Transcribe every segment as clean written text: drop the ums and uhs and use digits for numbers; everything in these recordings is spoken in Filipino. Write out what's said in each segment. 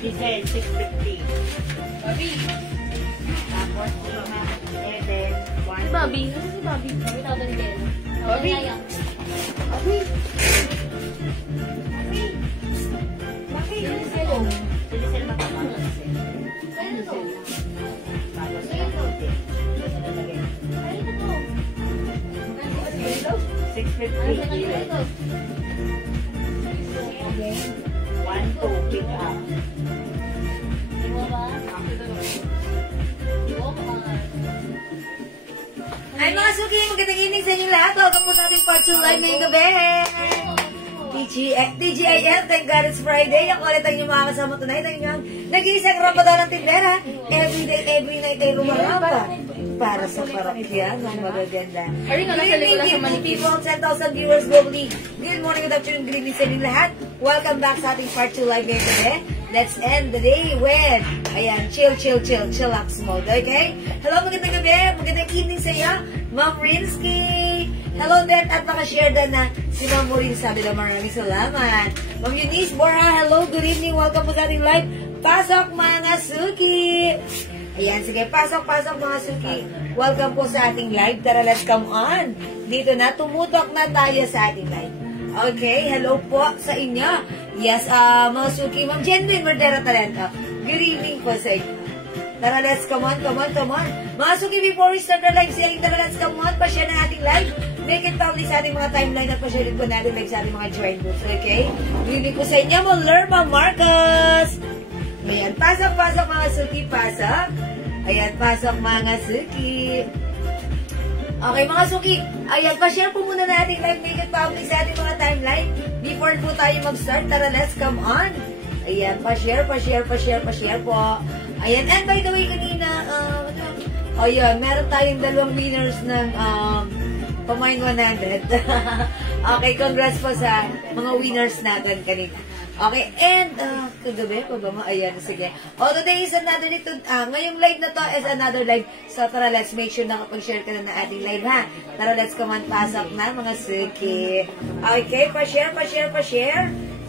Diesel, 650. Bobby. Tapos, Eden, 1. Bobby. Ano si Bobby? Bobby tawag din din. Bobby. Bobby. Bakit? Diesel. Diesel matama. Ano to? Tapos, Ano to? 650. 1, 2, pick up. Ay mga suki, magandang evening sa inyo lahat. Welcome po sa ating part 2 live ngayong gabi. TGIL, thank God it's Friday. Ako ulit ang inyong mga kasama tonight. Ang inyong nag-iisang rampador ng tindera. Every day, every night ay rumaramba. Para sa parakyan ng magaganda. Good evening, people, 10,000 viewers globally. Good morning, good afternoon, good evening sa inyo lahat. Welcome back sa ating part 2 live ngayong gabi. Let's end the day with, ayan, chillax mode, okay? Hello, magandang gabi, magandang evening sa iyo, Ma'am Rinsky. Hello din, at nakashare din na si Ma'am Maureen, sabi na maraming salamat. Ma'am Eunice Bora, hello, good evening, welcome po sa ating live. Pasok mga suki. Ayan, sige, pasok mga suki. Welcome po sa ating live. Tara, let's come on. Dito na, tumutok na tayo sa ating live. Okay, hello po sa inyo. Yes, mga suki, Ma'am Jenwin Mordera Talento. Good evening po sa inyo. Tara, let's come on. Mga suki, before we start the live selling, tara, let's come on. Pa-share na ating live. Make it public sa ating mga timeline at pa-share din po natin like sa ating mga join groups. Okay? Good evening po sa inyo, Lerma Marcos. Ayan, pasok mga suki, pasok. Ayan, pasok mga suki. Okay, mga suki, ayan, pa-share po muna natin live, make it public sa ating mga timeline. Before po tayo mag-start, tara, let's come on. Ayan, pa-share po. Ayan, and by the way, kanina, ayan, meron tayong 2 winners ng Pamain 100. Okay, congrats po sa mga winners natin kanina. Okay, and kagabi pa ba? Ayan, sige. Today is another nito. Ngayong live na to is another live. So tara, let's make sure na kapag-share ka na ating live, ha? Tara, let's come on, pasok na mga suki. Okay, pa-share.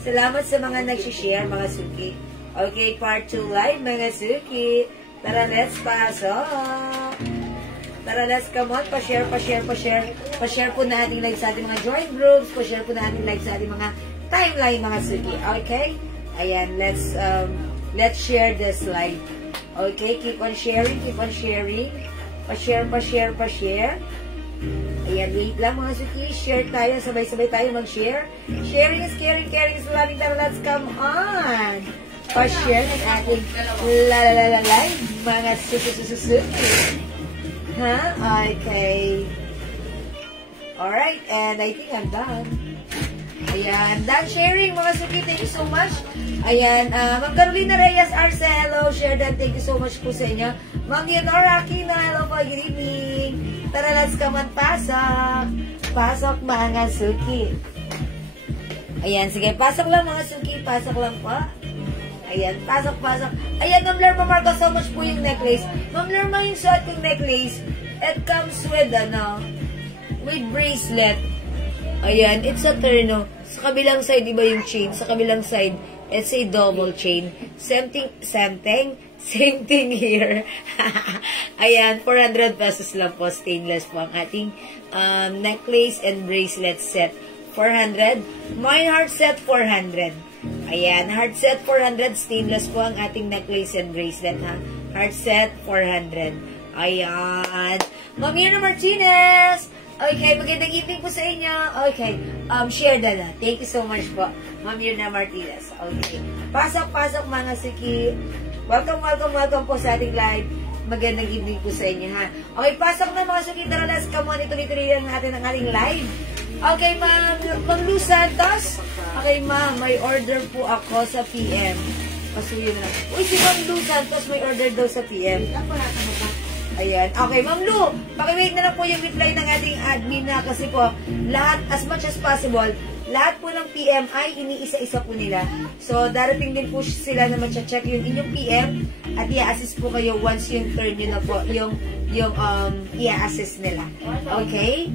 Salamat sa mga nag-share, mga suki. Okay, part 2 live, mga suki. Tara, let's pasok. Tara, let's come on, pa-share. Pa-share po na ating live sa ating mga join groups. Pa-share po na ating live sa ating mga timeline, mga suki. Okay? Ayan, let's share this live. Okay, keep on sharing. Pa-share. Ayan, wait lang mga suki. Share tayo, sabay-sabay tayo mag-share. Sharing is caring is loving. Tara, let's come on. Pa-share ng ating live, mga suki. Ha? Okay. Alright, and I think I'm done. Ayan, done sharing mga suki, thank you so much. Ayan, Ma'am Carolina Reyes Arcelo, share that, thank you so much po sa inyo. Ma'am Leonora Aquino, hello po, good evening. Tara, let's come on, pasok mga suki. Ayan, sige, pasok lang mga suki, pasok lang po. Ayan, pasok. Ayan, Ma'am Lerma Marcos, so much po yung necklace. Ma'am Lerma, yung suot yung necklace, it comes with, with bracelet. Ayan, it's a turno. Sa kabilang side, iba yung chain. Sa kabilang side, it's a double chain. Same thing here. Ayan, 400 pesos lang po. Stainless po ang ating necklace and bracelet set. 400. Mine heart set, 400. Ayan, heart set, 400. Stainless po ang ating necklace and bracelet, ha. Heart set, 400. Ayan. Ma'am Mirna Martinez. Okay, magandang evening po sa inyo. Okay, share na. Thank you so much po, Ma'am Mirna Martinez. Okay, pasok mga suki. Welcome po sa ating live. Magandang evening po sa inyo, ha. Okay, pasok na mga suki. Tara, let's come on. Ituloy lang natin ang ating live. Okay, Ma'am Luz Santos. Okay, Ma'am, may order po ako sa PM. Pasuyo na lang. Uy, si Ma'am Lou Santos may order daw sa PM. Ayan. Okay, Ma'am Lou, pakiwait na lang po yung reply ng ating admin na kasi po, lahat, as much as possible, lahat po ng PM ay iniisa-isa po nila. So, darating din po sila na mag-check yung inyong PM at i-assist po kayo once yung turn nyo na po, yung i-assist nila. Okay?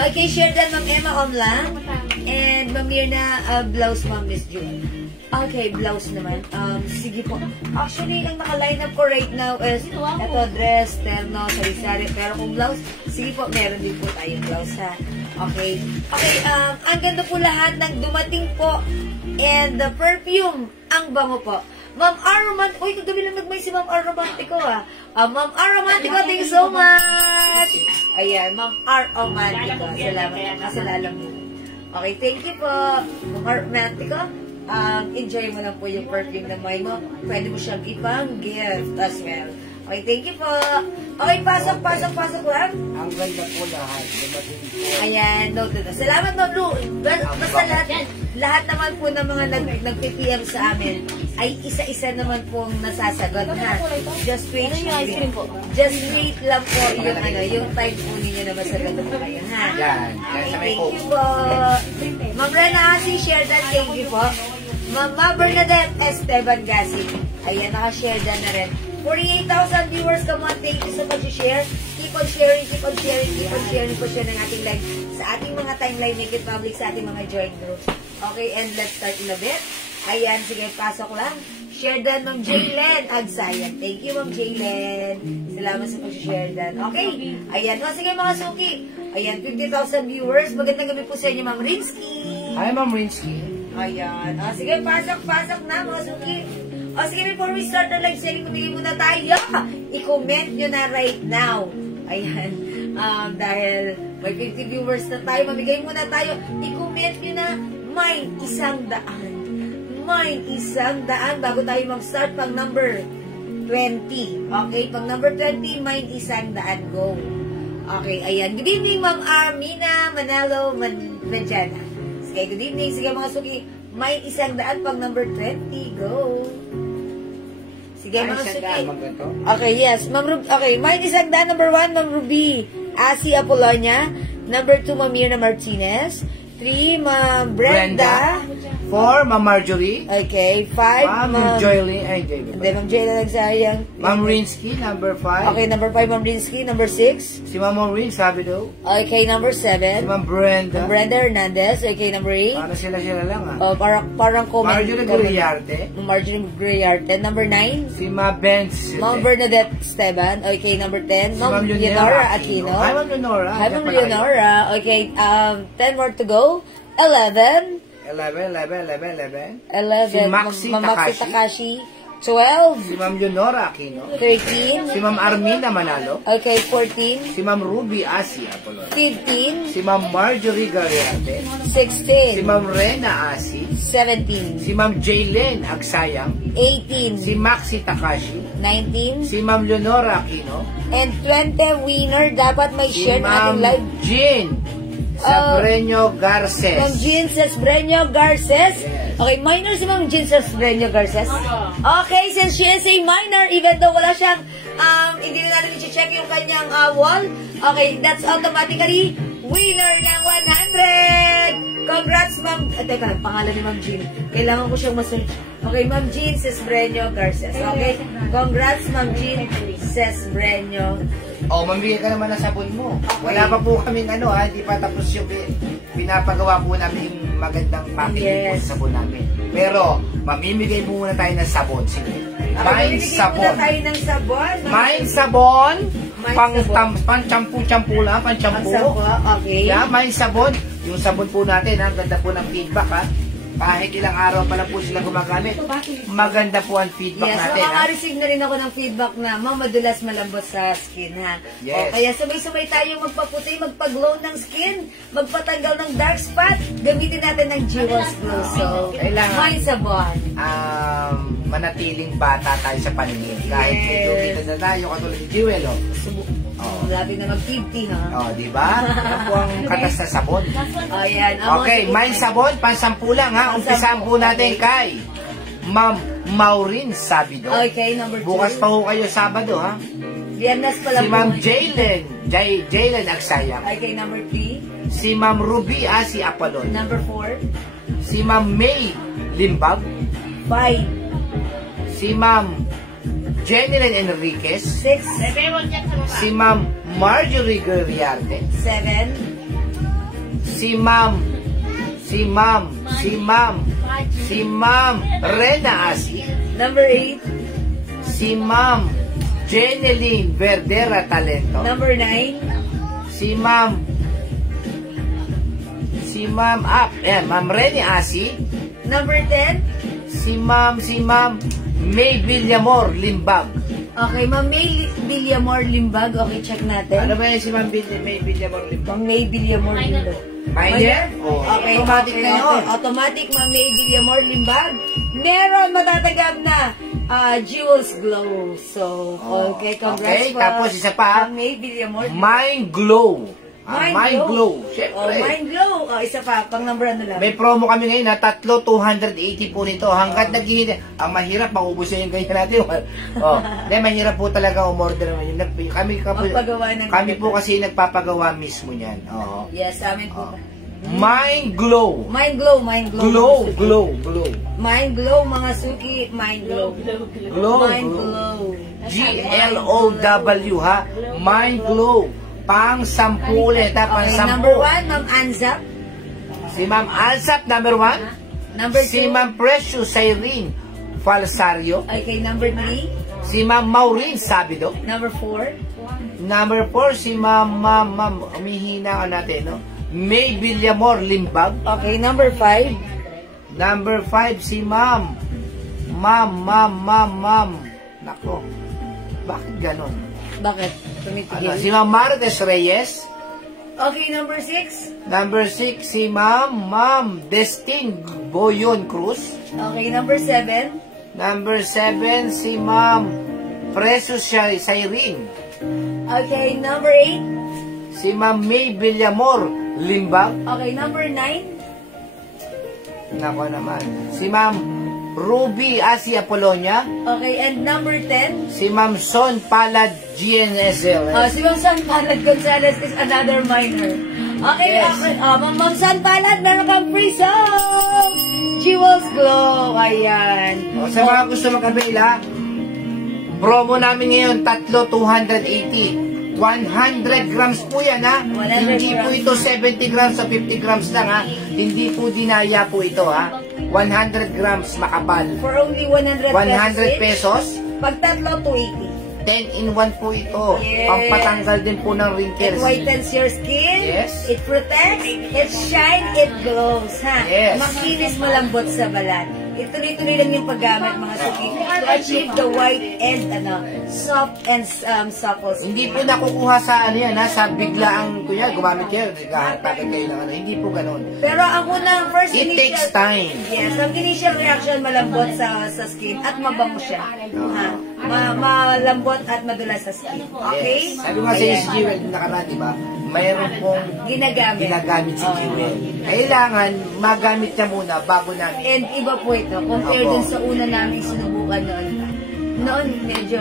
Okay, share that Ma'am Emma Omlang. And Ma'am Mirna, blouse Ma'am Miss June. Okay, blouse naman. Sige po. Actually, ang naka-line up ko right now is ito, dress, terno, sari-sari. Pero kung blouse, sige po, meron din po tayong blouse ha. Okay. Okay, ang ganda po lahat ng dumating po. And the perfume, ang bango po. Ma'am R. Romantico. Uy, kagabi lang nagmay si Ma'am R. Romantico ha. Ma'am R. Romantico, thank you so much. Ayan, Ma'am R. Romantico. Salamat po. Kasalalang yun. Okay, thank you po. Ma'am R. Romantico. Enjoy mo lang po yung perfume na may mo. Pwede mo siyang ipang gift as well. Okay, thank you po. Okay, pasok lang. Ang ganda po lahat. Ayan, noted na. Salamat, Ma'am Lou. Basta lahat naman po ng mga nag-PM sa amin ay isa-isa naman pong nasasagot ha. Just wait lang po yung time po ninyo na masagot po kayo ha. Yan. Thank you po. Ma'am Rena Asi, share that. Thank you po. Mama Bernadette Esteban Gasi. Ayan, nakashare dyan na rin. 48,000 viewers, come on, thank you so much to share. Keep on sharing po share ng ating live sa ating mga timeline, make it public sa ating mga join groups. Okay, and let's start in a bit. Ayan, sige, pasok lang. Share dan, Ma'am Jaylen Agsayan. Thank you, Ma'am Jaylen. Salamat sa pag-share dan. Okay, ayan. O, sige mga suki. Ayan, 50,000 viewers. Magandang gabi po sa inyo, Ma'am Rinsky. Hi, Ma'am Rinsky. Ayan. O, sige, pasok na, mga suki. O, sige, before we start the live selling, matigil muna tayo. I-comment nyo na right now. Ayan. Dahil may 50 viewers na tayo, mamigay muna tayo. I-comment nyo na may 100. May 100 bago tayo mag-start pang number 20. Okay? Pang number 20, may 100. Go. Okay, ayan. Good evening, Ma'am Armina Manalo Manjana. Sige, good evening. Sige, mga suki. May 100 pang number 20. Go. Sige, mga suki. Okay, yes. Okay, may 100. Number 1, Ma'am Ruby Asi Apolonia. Number 2, Ma'am Mirna Martinez. 3, Ma'am Brenda. 4, Ma'am Marjorie. Okay, 5, Ma'am Joylene. Hindi, Ma'am Joylene nagsayang. Ma'am Rinsky, number 5. Okay, number 5, Ma'am Rinsky. Number 6. Si Ma'am Maureen, sabi daw. Okay, number Si 7. Ma'am Brenda. Ma'am Brenda Hernandez. Okay, number 8. Para sila lang ah. Oh, parang comment. Marjorie Guriarte. Marjorie Guriarte. Number 9. Si Ma'am Benz. Ma'am Bernadette Esteban. Okay, number 10. Si Ma'am Leonora Aquino. Hi, Ma'am Leonora. Hi, Ma'am Leonora. Okay, 10 more to go. 11. 11. 11. Si Maxi Ma'am Maxi Takashi. 12. Si Ma'am Leonora Aquino. 13. Si Ma'am Armina Manalo. Okay, 14. Si Ma'am Ruby Asi Apollo. 15. Si Ma'am Marjorie Gariarte. 16. Si Ma'am Rena Asi. 17. Si Ma'am Jaylen Agsayang. 18. Si Maxi Takashi. 19. Si Ma'am Leonora Aquino. And 20 winner, dapat may Si share na Ma'am ating live. Jean Sabreño Garces. Ma'am Jean Sabreño Garces. Okay, minor si Ma'am Jean Sabreño Garces. Okay, since she is a minor, even though wala siyang, hindi na natin i-check yung kanyang wall. Okay, that's automatically winner ng 100! Congrats, Ma'am. Teka, pangalan ni Ma'am Jean. Kailangan ko siyang masunod. Okay, Ma'am Jean Sabreño Garces. Okay, congrats, Ma'am Jean Sabreño. Mamili ka naman ng sabon mo. Wala pa po kaming hindi pa tapos yung pinapagawa po namin yung magandang packaging po sa sabon namin. Pero, mamimigay po muna tayo ng sabon. Sige. Main sabon. Muna tayo ng sabon. Main sabon. Pang-champu-champu lang. Pang-champu. Okay. Yeah, main sabon. Yung sabon po natin, ang ganda po ng feedback ha. Kahit ilang araw pa lang po sila gumagamit. Maganda po ang feedback natin. Yes, maka-receive na rin ako ng feedback na madulas malambot sa skin, ha? Yes. Kaya sabay-sabay tayo magpaputi, magpag-glow ng skin, magpatanggal ng dark spot, gamitin natin ng Jewel's Glow. So, kailangan may sabon. Manatiling bata tayo sa paningin. Kahit medyo na tayo, katulad ni Jewel, Grabe na mag-50, ha? di ba? Yan po ang katas sa sabon. Ayan. Okay, may sabon, pansampu lang, ha? Umpisahan po natin kay Ma'am Maureen Sabido. Okay, number 2. Bukas pa ho kayo Sabado, ha? Viernes pa lang Si Ma'am po. Jaylen Agsayang. Okay, number 3. Si Ma'am Ruby Asi Apolon. Number 4. Si Ma'am May Limbag. 5. Si Ma'am Jeneline Enriquez. 6. Bebe, huwag dyan sa baba. Si Ma'am Marjorie Guerriarte. 7. Si Ma'am Rena Asi. Number 8. Si Ma'am Jeneline Verdera Talento. Number 9. Si Ma'am Ma'am Rene Asi. Number 10. Si Ma'am May Villamor Limbag. Okay, Ma'am May Villamor Limbag. Okay, check natin. Ano ba yun si Ma'am May Villamor Limbag? Ma'am May Villamor Limbag. Minor? Oh, Okay, automatic na yun. Automatic, Ma'am May Villamor Limbag. Meron matatagap na Jewels Glow. So, okay, congrats Okay, tapos isa pa. Ma'am May Villamor. Mind Glow. Mind Glow. Siyempre. Mind Glow. Isa pa, pang number ano lang. May promo kami ngayon na 280 po nito. Hanggat naghihintay. Ang mahirap, maubusin yung ganyan natin. Mahirap po talaga umorder naman yun. Kami po kasi nagpapagawa mismo niyan. Yes, sa amin po. Mind Glow. Mind Glow. Glow. Mind Glow, mga suki. Mind Glow. Mind Glow. Glow, ha? Mind Glow. Pang 10 ulit, ha? Pang 10. Okay, number 1, Ma'am Anzap. Si Ma'am Alsap, number 1. Number 2. Si Ma'am Precious Irene Falsario. Okay, number 3. Si Ma'am Maureen Sabido. Number 4. Number 4, si Ma'am, umihina ka natin, no? May Villamor Limbag. Okay, number 5. Number 5, si Ma'am. Nako, bakit ganon? Bakit? Tumitigil. Si Ma'am Martes Reyes. Okay, number 6. Number 6, si Ma'am Destin Boyon Cruz. Okay, number 7. Number 7, si Ma'am Precious Irene. Okay, number 8. Si Ma'am May Villamor Limbag. Okay, number 9. Nako naman. Si Ma'am Ruby Asi Apolonia. Okay, and number 10. Si Ma'am Son Palad GNSL. Si Ma'am San Palad Gonzalez is another minor. Okay, Yes. okay. Ma'am San Palad, meron kang free song! Jewels Glow. Ayan. Sa mga gusto magkabila, promo namin ngayon, 280. 100 grams po yan, ha? 100 Hindi po grams. ito 70 grams o 50 grams lang, ha? Hindi po dinaya po ito, ha? 100 grams makapal. For only 100 100 pesos. Pag tatlo, 280. 10 in 1 po ito. Yes. Pampatanggal din po ng It wrinkles. whitens your skin. Yes. It protects. It shines. It glows. Ha? Yes. Makinis, malambot sa balat. Ituloy-tuloy lang yung paggamit, mga suki, to achieve the white and soft and supple skin. Hindi po nakukuha sa ano yan, ha? Sa biglaang, kuya, gumamit kayo, naghahantakan kayo ng ano. Hindi po ganun. Pero ang unang first It initial... takes time. Yes, ang initial reaction malambot sa skin at mabango siya. Ha? Malambot at madulas sa skin. Okay? Yes. Sabi nga sa Ayan. si Jewel, nakaraan, diba? Mayroon pong ginagamit si Jewel. Kailangan magamit niya muna bago namin. And iba po ito, compare Opo. dun sa una namin sinubukan noon. Noon, medyo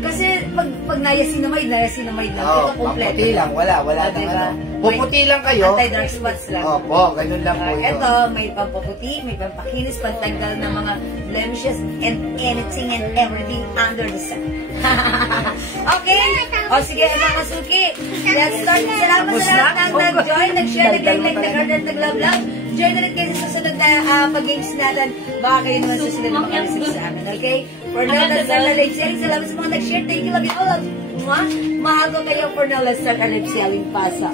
kasi pag niacinamide lang. Ito kompleto. Paputi lang, wala nang diba? ano. Puputi lang kayo. Anti-dark spots lang. Opo, ganun lang po yun. Ito, may pampaputi, may pampakinis, pantanggal ng mga blemishes, and anything and everything under the sun. Okay? O sige, mga suki. Let's start. Salamat sa lahat ng nag-join, nag-share, nag-like, nag-heart, at nag-love. Join na rin kayo sa susunod na pag-games natin. Baka kayo naman susunod na makalisip sa amin. Okay? For now, that's our live sharing. Salamat sa mga nag-share. Thank you, love you all. Mahal ko kayo for now. Let's start our live sharing pasa.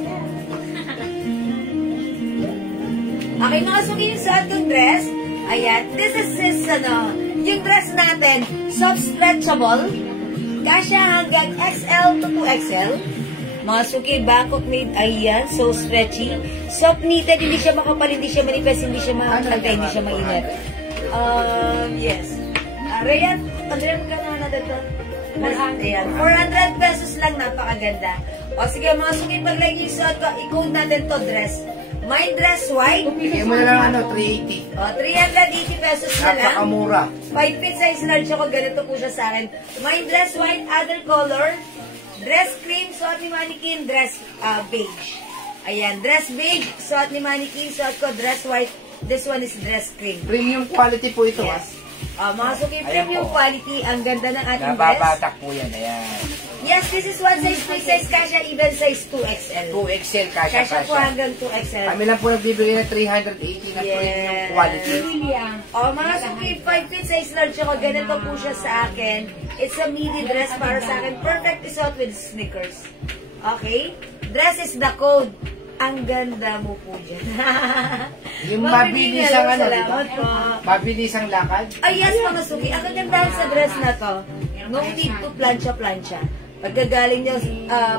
Okay, mga suki, yung suot kong dress. Ayan. This is yung dress natin, soft stretchable. Kasya hanggang XL to 2XL. Mga suki, Bangkok made. Ayan, so stretchy. Soft knitted, hindi siya makapal, hindi siya manipis, hindi siya makakagay, hindi siya mainit. Yes. Rayan, Andrea, magkano na dito? 400. 400 pesos lang, napakaganda. O sige, mga suki, pag like yung suot ko, i-code natin to dress. Mine dress white. Bigyan mo na lang 380. O, 380 pesos na lang. Napakamura. 5 feet size large ako. Ganito po siya sa akin. Mine dress white, other color. Dress cream, suot ni Mannequin. Dress beige. Ayan, dress beige, suot ni Mannequin. Suot ko, dress white. This one is dress cream. Premium quality po ito. Yes. Mga suki, Ayan premium po. quality. Ang ganda ng ating dress. Nababatak po yan. Ayan. Yes, this is one size, free size, kasha, even size 2XL. 2XL Kasha po kasha. hanggang 2XL. Kami lang po nagbibigay ng 380 na premium quality. Mga suki, 5 feet size large ako. Ganito po siya sa akin. It's a midi dress para sa akin. Perfect isuot with sneakers. Okay? Dress is the code. Ang ganda mo po dyan. Yung mabilis ang ano, diba? Salamat po. Mabilis ang lakad. Ay, yes, mga suki. Ang kagandahan sa dress na to, no need to plancha-plancha. Pagkagaling nyo,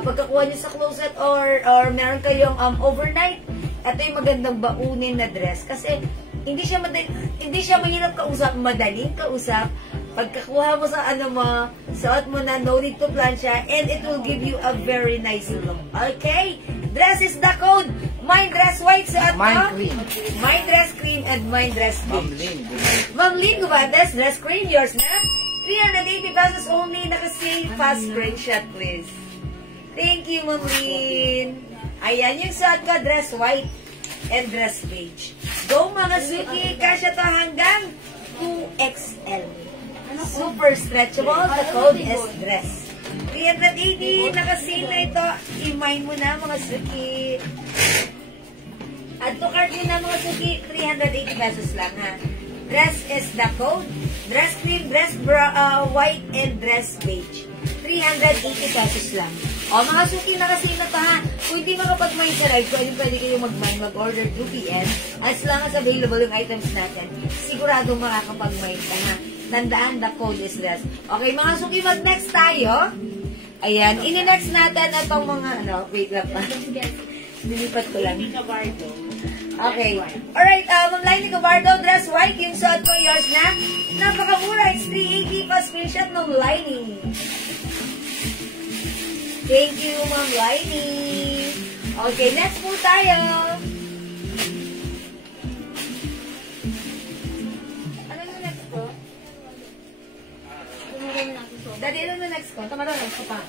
pagkakuha nyo sa closet or meron kayong overnight, ito yung magandang baunin na dress. Kasi, hindi siya mahirap kausap, madaling kausap. Pagkakuha mo sa ano mo, suot mo na, no need to plancha, and it will give you a very nice look. Okay? Dress is the code. Mine dress white, suot mo. Mine cream. Mine dress cream and mine dress beige. Mamlin. Ma'am Lynn Gubantes, dress cream, yours na. 380 pesos only. Naka-save fast screenshot, please. Thank you, Ma'am Lynn. Ayan, yung suot ko, dress white and dress beige. Go, mga suki. Kasya to hanggang 2XL. Super stretchable. The code is dress. 380. Naka-sale na ito. I-mine mo na, mga suki. Add to cart nyo na, mga suki. 380 pesos lang, ha. Dress is the code. Dress cream, dress white, and dress beige. 380 pesos lang. O, mga suki, nakasale na to, ha. Kung hindi makapag-mine sa live, pwede kayo mag-mine, mag-order 2 p.m. As long as available yung items natin, siguradong makakapag-mine ka, ha. Tandaan, the code is dress. Okay, mga suki, mag-next tayo. Ayan, ini-next natin itong mga, wait lang pa. Nilipat ko lang. Okay. Alright, Ma'am Lainey Gabardo, dress white. Yung suot ko, yours na. Napakamura. It's 380 pa screenshot, Ma'am Lainey. Thank you, Ma'am Lainey. Okay, next po tayo. Ano na next ko? Daddy, ano na next ko? Tama na, next ko pa.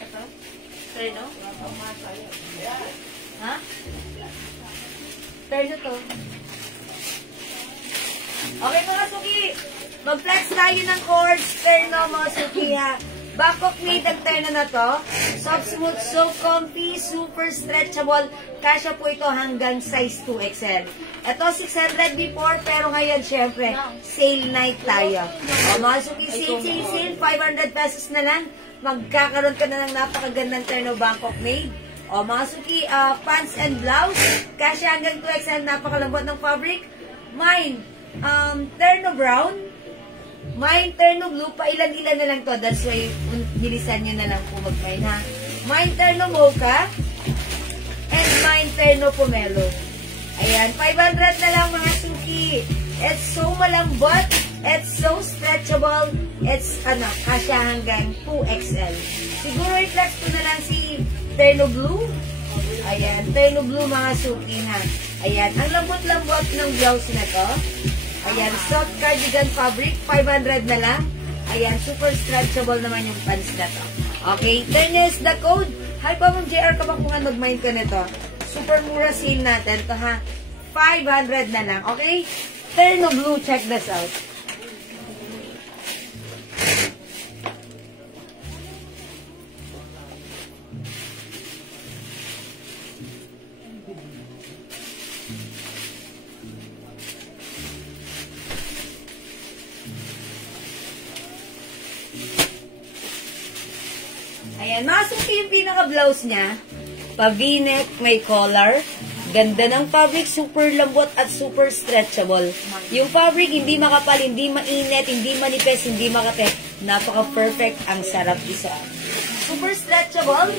Ito? Sorry, no? Ha? Turn to. Okay, mga suki. Mag-flex tayo ng chords. Turn na, mga suki, ha. Bangkok made ang terno na to. Soft, smooth, so comfy, super stretchable. Kasya po ito hanggang size 2XL. Ito, 600 before, pero ngayon, syempre, sale night tayo. O, mga suki, sale, 500 pesos na lang. Magkakaroon ka na ng napakagandang terno Bangkok made. O, mga suki, pants and blouse. Kasya hanggang 2XL, napakalambot ng fabric. Mine, terno brown. Mine, terno blue, pa ilan-ilan na lang to. That's why, bilisan nyo na lang po mag-mine, ha. Mine, terno mocha. And mine, terno pomelo. Ayan, 500 na lang, mga suki. It's so malambot. It's so stretchable. It's, kasya hanggang 2XL. Siguro i-flex ko na lang si terno blue. Ayan, terno blue, mga suki, ha. Ayan, ang lambot-lambot ng blouse na to. Ayan, soft cardigan fabric, 500 na lang. Ayan, super stretchable naman yung pants na to. Okay, turn is the code. Hi pa, Ma'am JR, kapakungan mag-mind ko nito. Super mura sale natin to, ha. 500 na lang, okay? Terno blue, check this out. Ayan, masuki yung pinaka-blouse niya. Pa-v-neck, may collar. Ganda ng fabric, super lambot at super stretchable. Yung fabric, hindi makapal, hindi mainit, hindi manipis, hindi makate. Napaka-perfect, ang sarap isa. Super stretchable.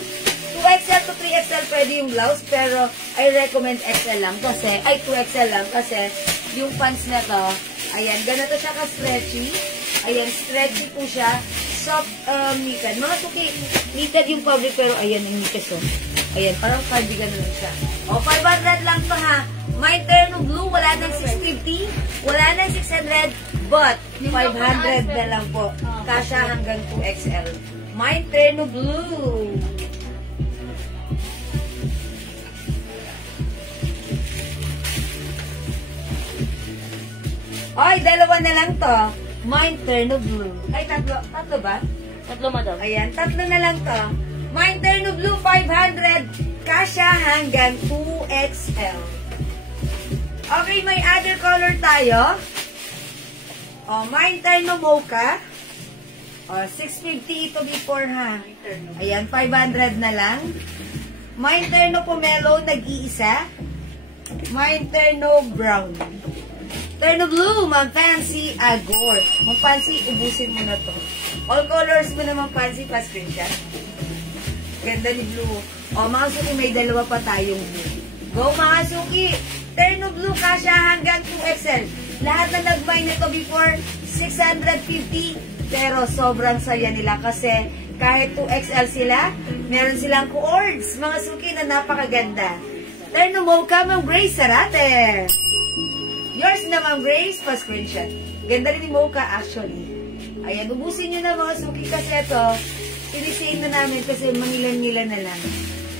2XL to 3XL pwede yung blouse, pero I recommend XL lang kasi, 2XL lang kasi yung pants na to, ayan, ganito siya ka-stretchy. Ayan, stretchy po siya. Soft knitted. Mga suki, knitted yung fabric, pero ayan, ang knitted, oh. Ayan, parang cardigan lang siya. O, 500 lang to ha. My Terno Blue, wala nang 650, wala nang 600, but 500 na lang po. Kasha hanggang 2XL. My Terno Blue. Ay, dalawa na lang to. My Terno Blue. Ay, tatlo. Tatlo ba? Tatlo, madam. Ayan, tatlo na lang to. My Terno Blue, 500. Kasha hanggang 2XL. Okay, may other color tayo. O, my Terno Mocha. O, 650 ito before ha. Ayan, 500 na lang. My Terno Pomelo, nag-iisa. My Terno Brown. Terno Blue, Ma'am Fancy, Agor. Ma'am Fancy, ubusin mo na to. All colors mo na, Ma'am Fancy, pa-screenshot. Ganda ni Blue. O, mga suki, may dalawa pa tayong blue. Go, mga suki! Terno Blue, kasha hanggang 2XL. Lahat na nag-buy nito before, 650. Pero sobrang saya nila kasi kahit 2XL sila, meron silang cords, mga suki, na napakaganda. Terno Mocha, Ma'am Grace Sarate. Yours na, Ma'am Grace, pa-screenshot. Ganda rin ni Mocha, actually. Ayan, ubusin nyo na, mga suki, kasi ito, sinisave na namin kasi mangilan-ngilan na lang.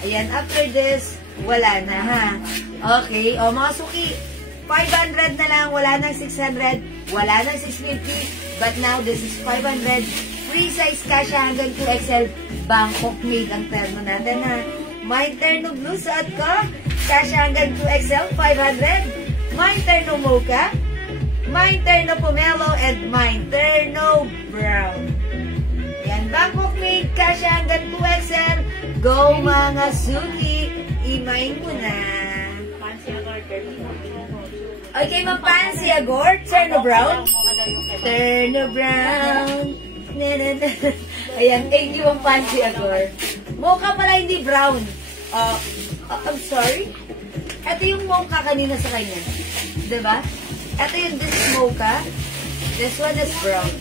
Ayan, after this, wala na, ha? Okay, o, mga suki, 500 na lang, wala nang 600, wala nang 650, but now, this is 500, free size kasha hanggang 2XL, Bangkok made ang terno natin, ha? My Terno Blue, suot ko, kasha hanggang 2XL, 500, My Terno Mocha, My Terno Pomelo, and My Terno Brown. Yan, Bangkok made, kasha hanggang 2XL. Go mga suki, imayin mo na. Fancy Agor, Terno. Okay, Ma'am Fancy Agor, Terno Brown. Terno Brown. Ayan, thank you, Ma'am Fancy Agor. Mocha pala, hindi brown. I'm sorry. Ito yung mocha kanina sa kanya. Diba? Ito yung this mocha. This one is brown.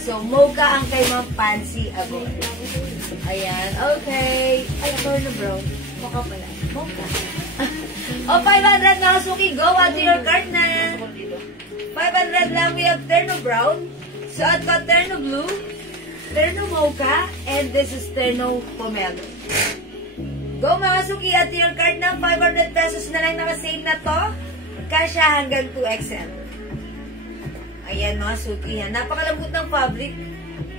So, mocha ang kay Ma'am Fancy Agor. Ayan. Okay. Ay, ito na brown. Mocha pala. Mocha. 500 na suki. Go out to your cart na. 500 lang. We have Terno Brown. So, at got Terno Blue. Terno Mocha. And this is Terno Pomelo. Go mga suki at your card na 500 pesos na lang nakasave na to. Kasha hanggang 2XL. Ayan mga suki. Napakalambot ng fabric.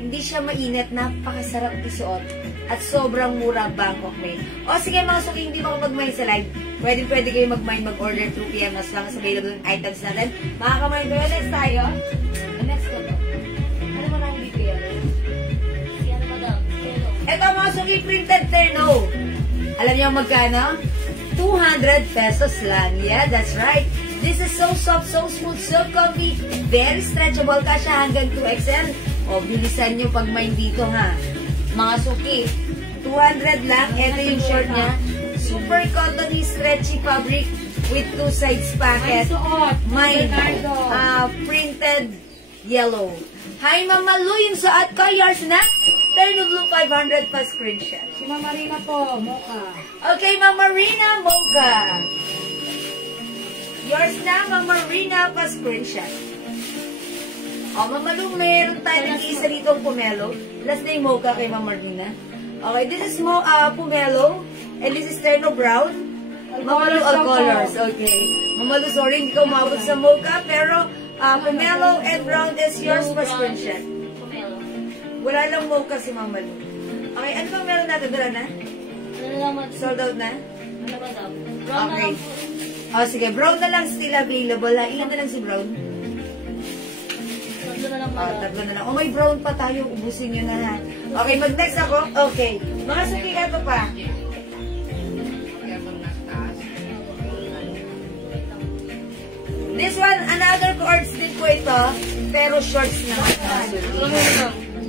Hindi siya mainit. Napakasarap isuot. At sobrang mura Bangkok made. O sige mga suki, hindi makapag-mine sa live. Pwede kayo mag-mine, mag-order through PM as long as available yung items natin. Mga kamay ko, next tayo. Next ko to. Ano mo nang dito yan? Si ano, madam? Ito mga suki, printed terno. Alam niyo magkano? 200 pesos lang. Yeah, that's right. This is so soft, so smooth, so comfy, very stretchable. Kasha hanggang 2XL. O, bilisan nyo pag may dito ha. Mga suki, 200 lang. Ito yung short niya. Super cottony, stretchy fabric with two sides pocket. May printed yellow. Hi, Mama Lu, yung suot ko, yours na? Terno Blue 500 pa screenshot. Si Mama Rina po, Mocha. Okay, Mama Rina, Mocha. Yours na, Mama Rina pa screenshot. O, Mama Lu, mayroon tayo nag-iisa dito Pomelo. Last name Mocha kay Mama Rina. Okay, this is Pomelo. And this is Terno Brown. Mama Lu, all colors. Okay. Mama Lu, sorry, hindi ka umabot sa Mocha, pero Pomelo and Brown is yours pa screenshot. Pomelo. Wala lang Mocha si Mama Lu. Okay, ano bang meron natin? Wala na? Ano lang, madam? Sold out na? Ano, madam? Brown na Okay. lang po. O, sige. Brown na lang still available. Ha? Ilan na lang si Brown? Tatlo na lang, O, madam. tatlo na lang. O, may Brown pa tayo. Ubusin nyo na ha. Okay, mag-next ako. Okay. Mga suki, ito pa. This one, another cords din po ito. Pero shorts naman.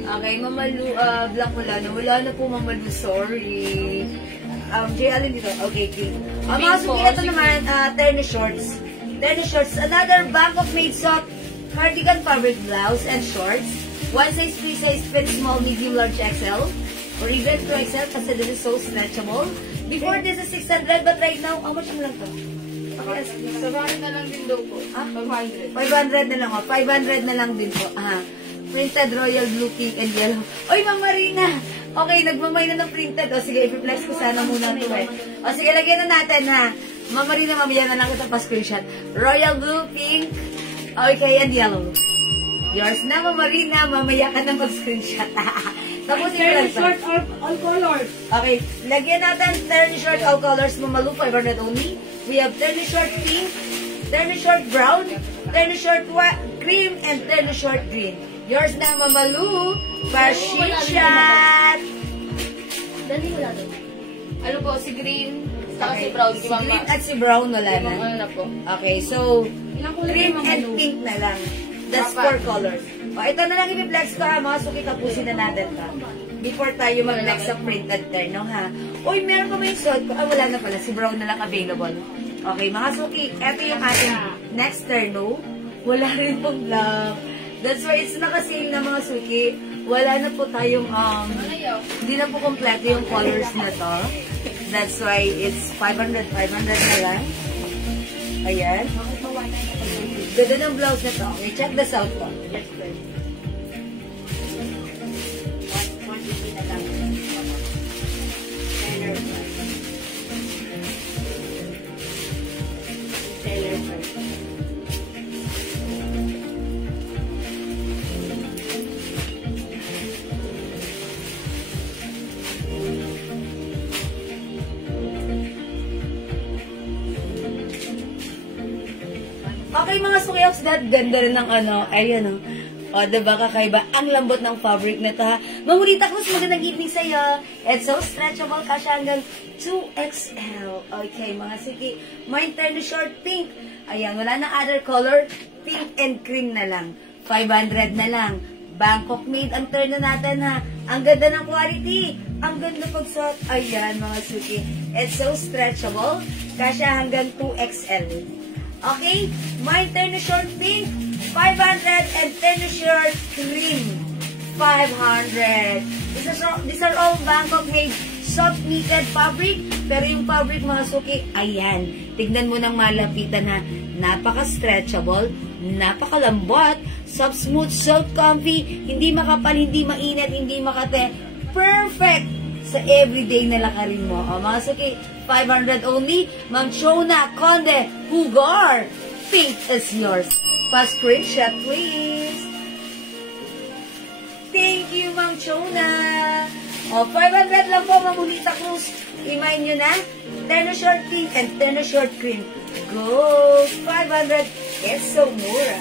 Okay, Mamalu, black wala na. Wala na po, Mamalu. Sorry. Jay, alin dito? Okay, okay. Mga suki, ito naman, terno shorts. Terno shorts. Another Bangkok made soft cardigan fabric blouse and shorts. One size, free size, fit small, medium, large, XL. Or even 2XL kasi this is so stretchable. Before this is 600, but right now, how much mo lang to? Okay, Sabahin na lang din daw po. Ah? 500. 500 na lang, oh. 500 na lang din po. Printed royal blue, pink, and yellow. Oy, Ma'am Marina! Okay, nagmamay na ng printed. O, sige, i-flex ko sana muna ito eh. O, sige, lagyan na natin, ha. Ma'am Marina, mamaya na lang ito pa-screenshot. Royal blue, pink, okay, and yellow. Yours na, Ma'am Marina. Mamaya ka na mag-screenshot. Tapos Turn i-flex. short all colors. Okay, lagyan natin turn short all colors, Mamalu, 500 only. We have turn short pink, turn short brown, turn short cream, and turn short green. Yours na, Mamalu. Pa-shot. Dali ko lang. Ano po, si green, saka Okay. si brown. Si green at si brown wala na. Ano na po? Okay, so Ilang kulay cream yung and Mamalu? pink na lang. That's Papa. 4 colors. O, ito na lang i-flex ko, ha. Mga suki, tapusin na natin ka. Before tayo mag-flex sa printed terno, ha. Uy, meron pa ba yung suot ko? Wala na pala. Si brown na lang available. Okay, mga suki, ito yung ating next terno. Wala rin pong black. That's why it's nakasale na, mga suki. Wala na po tayong, hindi na po kompleto yung colors na to. That's why it's 500 na lang. Ayan. Ganda ng blouse na to. Okay, check this out po. Yes, please. 150 na lang. Tailor price. Tailor price. Okay, mga sukiyoks, ganda rin ng ano, ayan o. O, diba kakaiba? Ang lambot ng fabric na ito, ha? Mamulita Cruz, magandang evening sa'yo. It's so stretchable, kasya hanggang 2XL. Okay, mga suki. Mine turn short pink. Ayan, wala na other color. Pink and cream na lang. 500 na lang. Bangkok made ang turn na natin, ha? Ang ganda ng quality. Ang ganda pagsuot. Ayan, mga suki. It's so stretchable. Kasya hanggang 2XL. Okay, mine turn short pink, 500, and turn short cream, 500. These are all Bangkok made soft knitted fabric, pero yung fabric, mga suki, ayan. Tignan mo ng malapitan, ha. Napaka-stretchable, napakalambot, soft, smooth, soft, comfy, hindi makapal, hindi mainit, hindi makate. Perfect sa everyday na lakarin mo. O, mga suki, 500 only. Ma'am Shona Conde Hugar, pink is yours. Pa-screenshot, please. Thank you, Ma'am Shona. O, 500 lang po, Mamulita Cruz. Imayin nyo na. Terno short pink and terno short cream. Go! 500. It's so mura.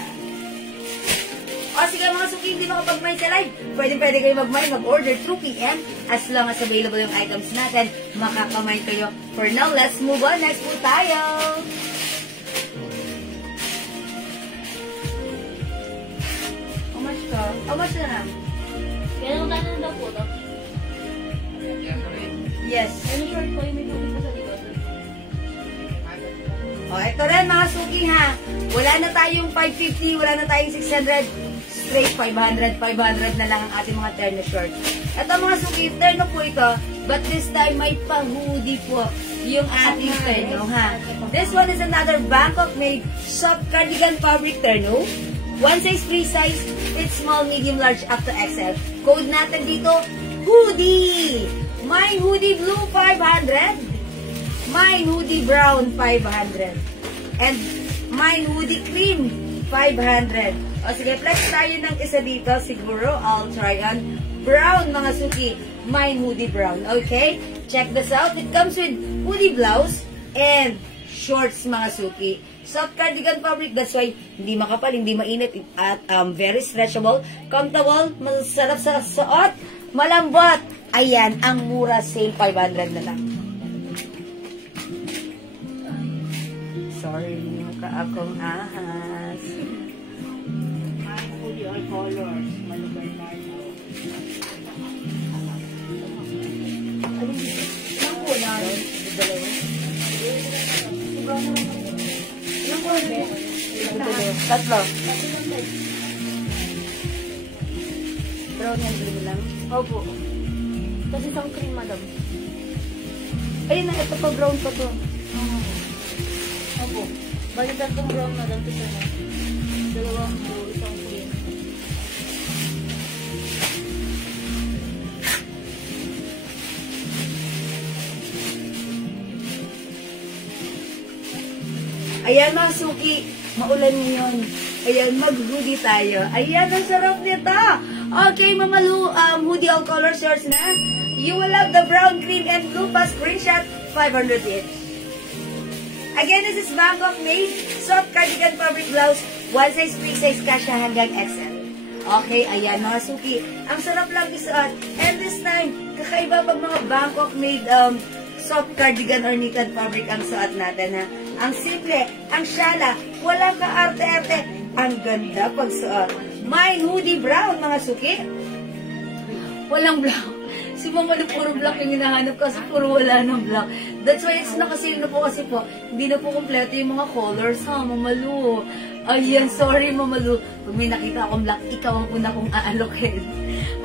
O, sige mga suki, hindi makapag-mine sa live. Pwede kayo mag-mine, mag-order through PM. As long as available yung items natin, makaka-mine kayo. For now, let's move on. Next po tayo. How much ka? How much na lang? Kaya magkano na daw po ito? Yes. Ano short po yung may tubig pa sa likod? O, ito rin mga suki, ha. Wala na tayong 550, wala na tayong 600. Straight 500 na lang ang ating mga terno short. Ito mga suki, terno po ito, but this time may pa-hoodie po yung ating terno, ha. This one is another Bangkok made soft cardigan fabric terno. One size, free size, fit small, medium, large, up to XL. Code natin dito, hoodie! My hoodie blue, 500. My hoodie brown, 500. And my hoodie cream, 500. O sige, flex tayo ng isa dito. Siguro, I'll try on brown, mga suki. My hoodie brown. Okay? Check this out. It comes with hoodie blouse and shorts, mga suki. Soft cardigan fabric. That's why, hindi makapal, hindi mainit. At very stretchable. Comfortable. Masarap sa suot. Malambot. Ayan, ang mura sale. 500 na lang. Sorry, yung kaakong ahas. All colors. Malubay tayo. Ilang kulay? Dalawa. Ilang kulay? Tatlo. Brown and blue lang. Opo. Kasi isang cream, madam. Ayun na, ito pa brown pa to. Opo. Bali tatlong brown na lang. Ito na. Dalawang blue, isang green. Ayan mga suki, maulan ngayon. Ayan, mag-hoodie tayo. Ayan, ang sarap nito. Okay, Mama Lu, hoodie all colors yours na. You will love the brown, green, and blue pa screenshot, 500 each. Again, this is Bangkok made, soft cardigan fabric blouse, one size, free size, kasha hanggang XL. Okay, ayan mga suki. Ang sarap lang isuot. And this time, kakaiba pag mga Bangkok made soft cardigan or knitted fabric ang suot natin ha. Ang simple, ang syala, walang ka-arte-arte. Ang ganda pag suot. My hoodie brown mga suki. Walang black. Si Mama Lu puro black yung hinahanap kasi puro wala ng black. That's why it's nakasil na po kasi po, hindi na po kompleto yung mga colors ha, Mama Lu. Ayan, sorry Mama Lu. Pag may nakita akong black, ikaw ang una kong aalokin.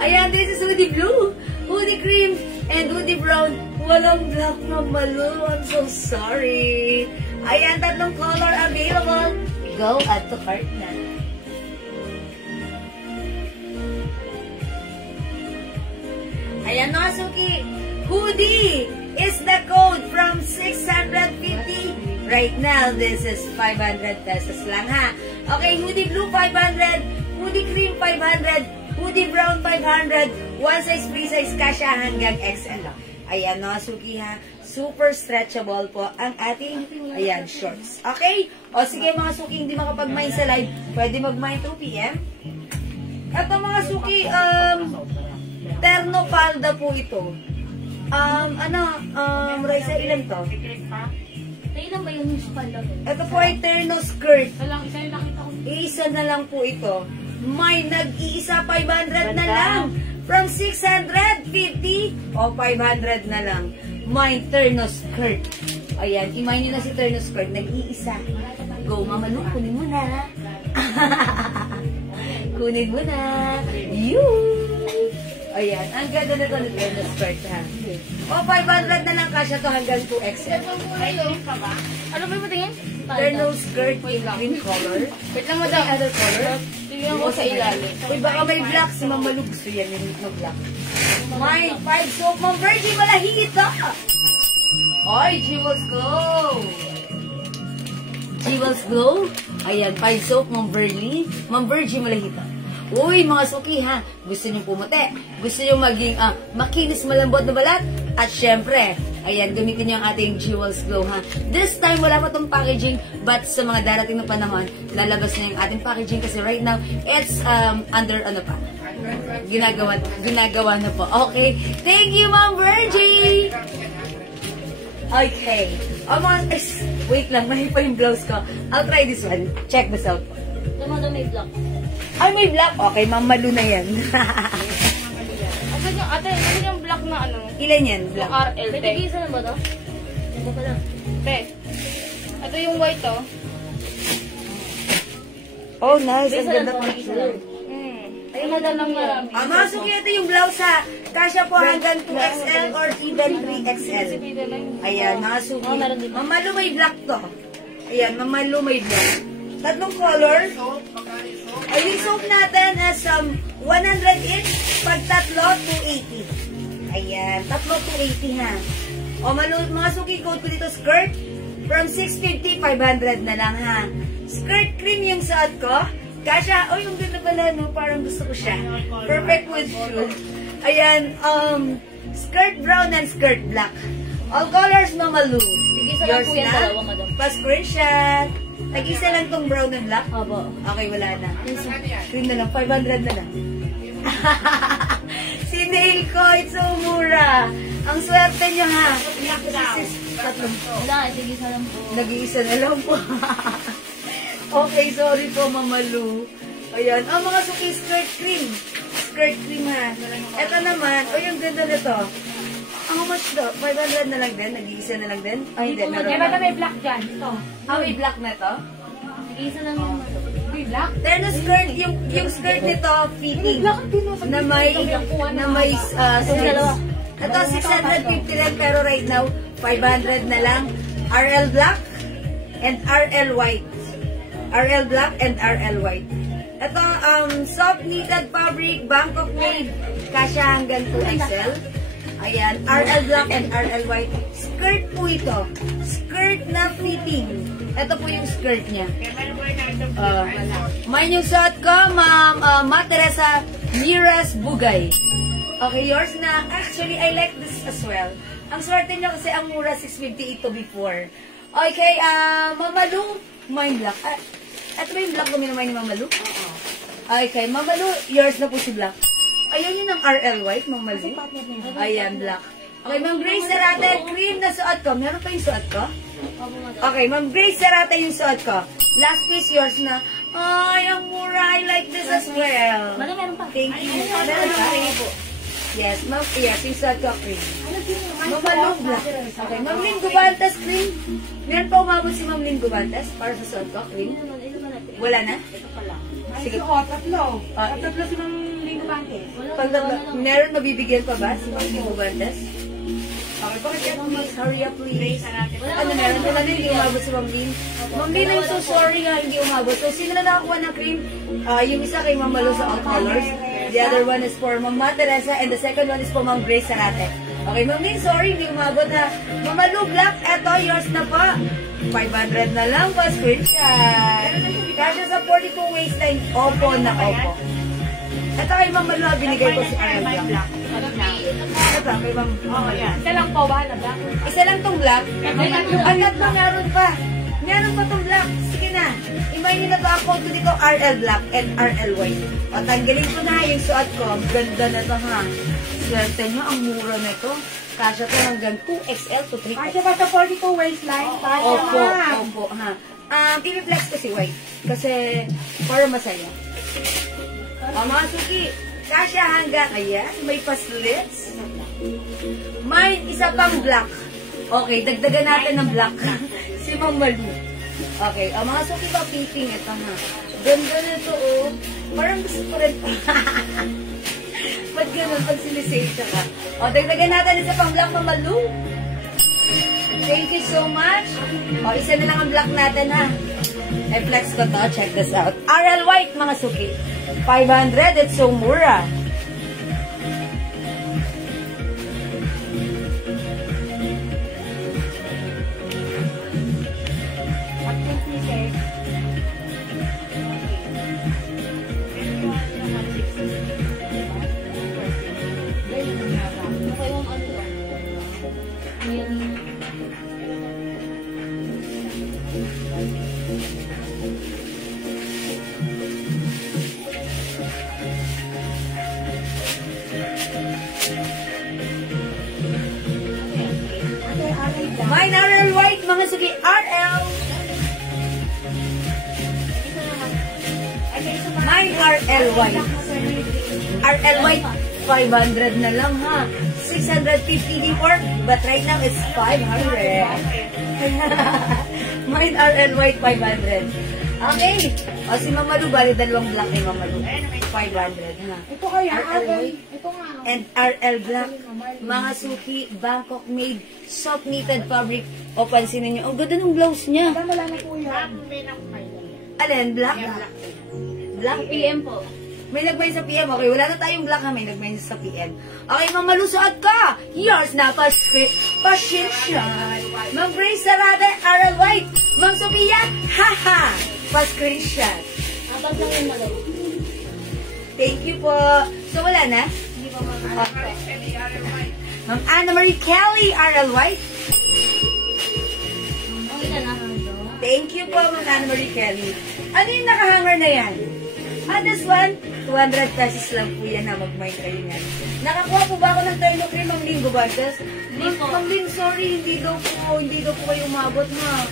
Ayan, this is hoodie blue, hoodie cream, and hoodie brown. Walang black, Mama Lu. I'm so sorry. Ayan, tatlong color available. Go add to cart na. Ayan mga suki, hoodie is the code from 650. Right now, this is 500 pesos lang ha. Okay, hoodie blue 500, hoodie cream 500, hoodie brown 500, one size, free size, kasha hanggang XL. Ayan mga suki ha, super stretchable po ang ating, ayan, shorts. Okay? O sige mga suki, hindi makapag-mine sa live, pwede mag-mine 2 PM. Ito mga suki, terno palda po ito. Raisa, ilan to? Ilan ba yung spalda? Ito po ay terno skirt. Isa yung nakita ko. Isa na lang po ito. May nag-iisa 500 na lang. From 650 o 500 na lang. May terno skirt. Ayan, imay nyo na si terno skirt. Nag-iisa. Go, Mama Lu, kunin mo na. Kunin mo na. Ayan, ang ganda na ito ng terno skirt ha. O, 500 na lang kasya to hanggang 2XL. Ano ba yung patingin? Terno skirt in green color. Wait lang, madam. Other color. Tingnan ko sa ilalim. Uy, baka may black si Mama Lu. Gusto yan yung black. May 5 soap, Ma'am Virgie, malahita. Oy, Jewels Glow. Jewels Glow. Ayan, 5 soap, Ma'am Virgie. Ma'am Virgie, malahita. Uy, mga suki ha, gusto nyo pumuti, gusto nyo maging makinis, malambot na balat, at syempre, ayan, gamitin nyo ang ating Jewels Glow ha. This time, wala pa tong packaging, but sa mga darating na panahon, lalabas na yung ating packaging kasi right now, it's under, ginagawa na po. Okay, thank you, Ma'am Virgie! Okay, wait lang, mahi pa yung blouse ko. I'll try this one. Check this out. Tumada may black. Ay, may black. Okay, Mama Lu na yan. Asan yung, ate, ano yung black na ano? Ilan yan? Black. RL, May te. tigisa na ba ito? Ito pa lang. Te. Ito yung white, oh. Oh, nice. Ang Tigisa lang ganda po, pa. tigisa lang. Ay, madalang marami. Mga suki, ito yung blouse ha. Kasya po hanggang 2XL or even 3XL. Ayan, mga suki. Oh, meron din. Mama Lu may black to. Ayan, Mama Lu may black. Tatlong color. Ay, yung soap natin is 100 each. Pag tatlo, 280. Ayan, tatlo 280 ha. O, mga suki, code ko dito, skirt. From 650, 500 na lang ha. Skirt cream yung suot ko. Kasha, oh, yung ganda pala, no? Parang gusto ko siya. Perfect with shoes. Ayan, skirt brown and skirt black. All colors, Mama Lu. Tigisa lang po yan, dalawa, madam. Pa-screenshot. Nag-isa lang tong brown and black? Opo. Okay, wala na. Cream na lang, 500 na lang. Si nail ko, it's so mura. Ang swerte nyo ha. Tatlong. Wala, tigisa lang po. Nag-iisa na lang po. Okay, sorry po, Mama Lu. Ayan. Oh, mga suki, skirt cream. Skirt cream ha. Ito naman, oh, yung ganda nito. How much daw? 500 na lang din? Nag-iisa na lang din? Ay, hindi. Kaya may black dyan. Ito. Ah, may black na to? Tigisa lang yung May black? Terno skirt, yung skirt nito, fitting. Na may dalawa. Ito, 650 rin, pero right now, 500 na lang. RL Black and RL White. RL Black and RL White. Ito, soft knitted fabric, Bangkok made. Kasya hanggang 2XL. Ayan, RL Black and RL White. Skirt po ito. Skirt na fitting. Ito po yung skirt niya. May yung suot ko, Ma'am Teresa Miras Bugay. Okay, yours na. Actually, I like this as well. Ang swerte niya kasi ang mura, 650 ito before. Okay, Mamalu, may black. Ito ba yung black guminamay ni Mamalu? Oo. Okay, Mamalu, yours na po si black. Ayun yun ang RL White, Mamalu. Ayan, black. Okay, Ma'am Grace Sarate, cream na suot ko. Meron pa yung suot ko? Okay, Ma'am Grace Sarate yung suot ko. Last piece, yours na. Ay, ang mura. I like this as well. Meron pa. Thank you. Meron pa. Yes, Ma'am, yes, yung suot ko, cream. Mamalu, black. Okay, Ma'am Lynn Gubantes, cream. Meron pa umabot si Ma'am Lynn Gubantes para sa suot ko, cream. Wala na? Sige. Tatlo. Tatlo si Ma'am Linggo Bantes. Meron mabibigyan pa ba si Ma'am Lynn Gubantes? Okay, please, hurry up, please. Ano meron? Wala na hindi umabot si Ma'am Lynn. Ma'am Lynn, I'm so sorry nga hindi umabot. So, sino na nakakuha ng cream? Yung isa kay Ma'am Malu sa all colors. The other one is for Ma'am Teresa and the second one is for Ma'am Grace Sarate. Okay, Ma'am Lynn, sorry, hindi umabot ha. Ma'am Malu, black, eto, yours na pa. 500 na lang pa, screenshot. Kasya sa 42 waistline, opo na opo. Ito kay Ma'am Malu, binigay ko si RL Black. Ito, kay Ma'am. Isa lang po, bahala black. Isa lang tong black. Ang tatlo meron pa. Meron pa tong black. Sige na. Imay nyo na to ang code ko dito, RL Black and RL White. O, tanggalin ko na yung suot ko. Ang ganda na to ha. Swerte nyo, ang mura na ito. Kasya to hanggang 2XL to 3XL. Kasi ba sa 42 waistline? Opo, opo ha. I-reflex ko si White. Kasi, para masaya. O, mga suki. Kasya hanggang, ayan, may paslits. May isa pang black. Okay, dagdagan natin ng black. Si Ma'am Malu. Okay, mga suki pa piping. Ito ha. Ganda na ito, oh. Parang gusto ko rin pa. Ba't ganun pag sinisave ka? O, dagdagan natin isa pang black, Ma'am Malu. Thank you so much. O, isa na lang ang black natin ha. I-flex ko to. Check this out. RL White, mga suki. 500. It's so mura. Mine RL White, mga suki. RL. Mine RL White. RL White, 500 na lang ha. 650 before, but right now it's 500. Mine RL White, 500. Okay. O si Mamalu, bali dalawang black ni Mamalu. 500 ha. Ito kaya, RL White. ito nga. And RL Black, mga suki, Bangkok made, soft knitted fabric. O, pansinin nyo, ang ganda ng blouse niya. Wala na po yan. Alin, black? Black PM po. May nagmain sa PM. Okay, wala na tayong black ha, may nagmain sa PM. Okay, Ma'am Malu, suot ka! Yours na, pasensya. Ma'am Grace Sarate, RL White. Ma'am Sophia, haha! Pa-screenshot. Abang lang yung malo. Thank you po. So, wala na? Hindi pa Okay. Ma'am Anna Marie Kelly, RL White. Okay na na. Thank you po, Ma'am Anna Marie Kelly. Ano yung nakahanger na yan? This one, 200 pesos lang po yan na mag-mind kayo nga. Nakakuha po ba ako ng terno cream, Ma'am Lynn Gubantes? Ma'am Lynn, sorry, hindi daw po kayo umabot, ma.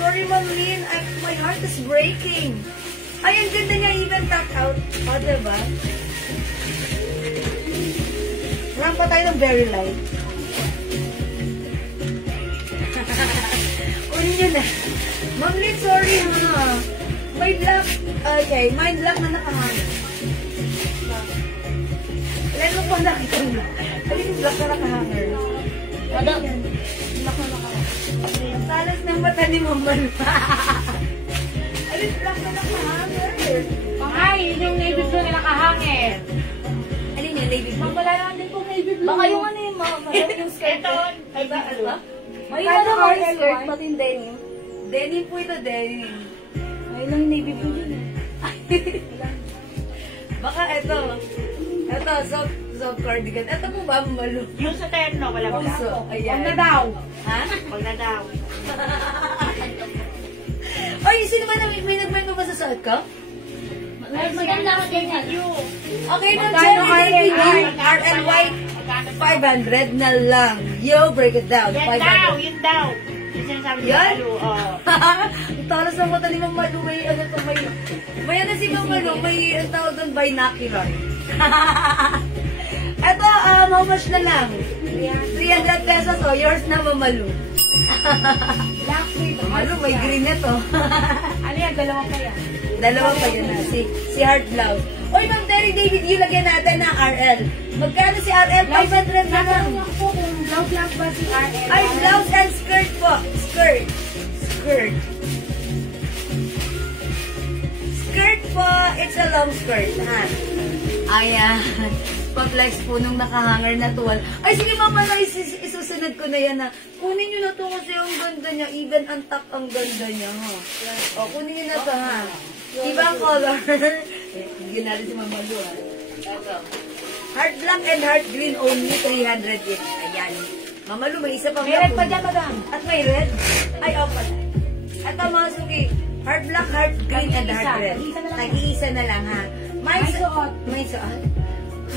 Sorry, Ma'am Lynn, my heart is breaking. Ay, ang ganda niya, even tuck out. O, diba? Run pa tayo ng very light. Kunin nyo na. Ma'am Lynn, sorry ha. May black. Okay, may black na nakahangin. Ilan mo pa nakita mo? Alin black na nakahanger? Black na nakahanger. Ang talas ng mata ni Mama Lu. Alin black na nakahanger? Ay, yun yung navy blue na nakahangin. Alin yung navy blue? Wala naman din po navy blue. Baka yung ano yung yung skirt. Ay ba, ano ba? May ano mga skirt, pati yung denim. Denim po ito, denim. Ay lang yung navy blue yun. Baka ito. Ito, soft cardigan. Ito po ba, Malu? Yung sa terno, wala ba? Puso. Ayan. Huwag na daw. Ha? Huwag na daw. Ay, sino ba may nagmento ba sa suot ko? Maganda ka ganyan. Okay, no, Jenny, RL White, 500 na lang. Yo, break it down. Yan 500. daw, yun daw. Yung sinasabi ni Yan? Malu, oh. Ang talas ng mata ni Ma'am Malu, may ano to, may ano si Ma'am Malu, may ang tawag doon, binocular. Ito, how much na lang? 300 pesos, oh, yours na, Ma'am Malu. Black with Malu, may green na to. Ano yan, dalawa pa yan. Dalawa pa yun na, si Heart Blouse. Oy, Ma'am Terry David, yung lagyan natin na RL. Magkano si RL? 500 na lang. Ako kung blouse lang ba si RL? Ay, blouse and skirt po. Skirt. Skirt po. It's a long skirt, ha? Ayan. Pa-flex po nung nakahanger na tuwal. Ay, sige mama, isusunod ko na yan, ha? Kunin nyo na to kasi ang ganda niya. Even ang top ang ganda niya, ha? O, kunin nyo na to, ha? Ibang color. Bigyan natin si Mama Lu, ha? Ito. Heart black and heart green only 300 each. Ayan. Mama Lu, may isa pang May red pa dyan, madam. At may red? Ay, opa. Ito mga suki. Heart black, heart green, and heart red. Tag-iisa na lang, ha? May suot. May suot.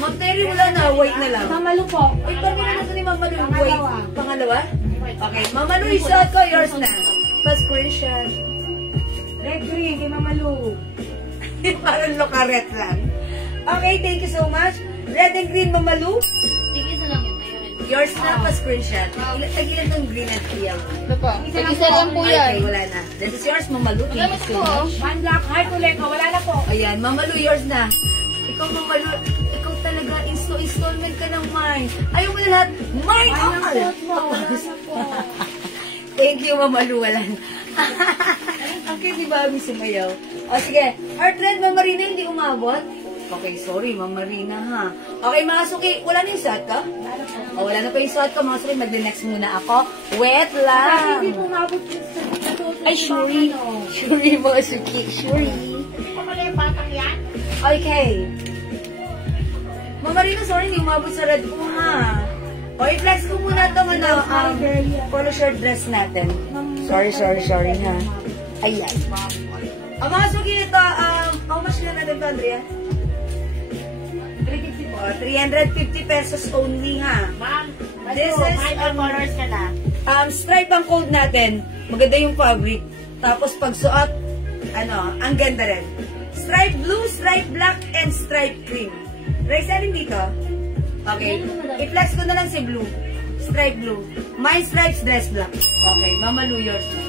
Ma'am Terry, wala na. White na lang. Mamalu po. Uy, pamilya na ito ni Mama Lu. White. Pangalawa? Okay. Mama Lu, isuot ko. Yours na. Pa-screenshot. Red green, kay Mamalu. Parang lokaret lang. Okay, thank you so much. Red and green, Mama Lu. Tig-isa lang yun. Yours na, pa-screenshot. Tagilan ng green at yellow. Ito po. Tig-isa lang po Okay, yan. wala na. This is yours, Mama Lu. Thank you so much. One black, heart ulit. O, wala na po. Ayan, Mama Lu, yours na. Ikaw, Mama Lu, ikaw talaga, installment ka ng mine. Ayaw mo na lahat, mine all! Thank you, Mama Lu, wala na. Ang cute, di ba, sumayaw? O, sige. Heart red, Mama Rina, hindi umabot? Okay, sorry, Mama Rina, ha? Okay, mga suki, wala na yung suot ka? O, wala na pa yung suot ka, mga suki, mag-next muna ako. Wait lang. Hindi po mabot Ay, Shuri. Shuri, mga suki. Shuri. Hindi pa pala yung batang yan. Okay. Mama Rina, sorry, hindi umabot sa red ko, ha? O, i-flex ko muna itong polo shirt dress natin. Sorry, ha? Ayan. Ang mga suki nito, how much na natin ito, Andrea? 350 po. 350 pesos only, ha? Ma'am, This is, colors ka na. stripe ang code natin. Maganda yung fabric. Tapos pagsuot, ang ganda rin. Stripe blue, stripe black, and stripe cream. Race, alin dito? Okay. I-flex ko na lang si blue. Stripe blue. Mine stripes, dress black. Okay. Mama Lu, yours na.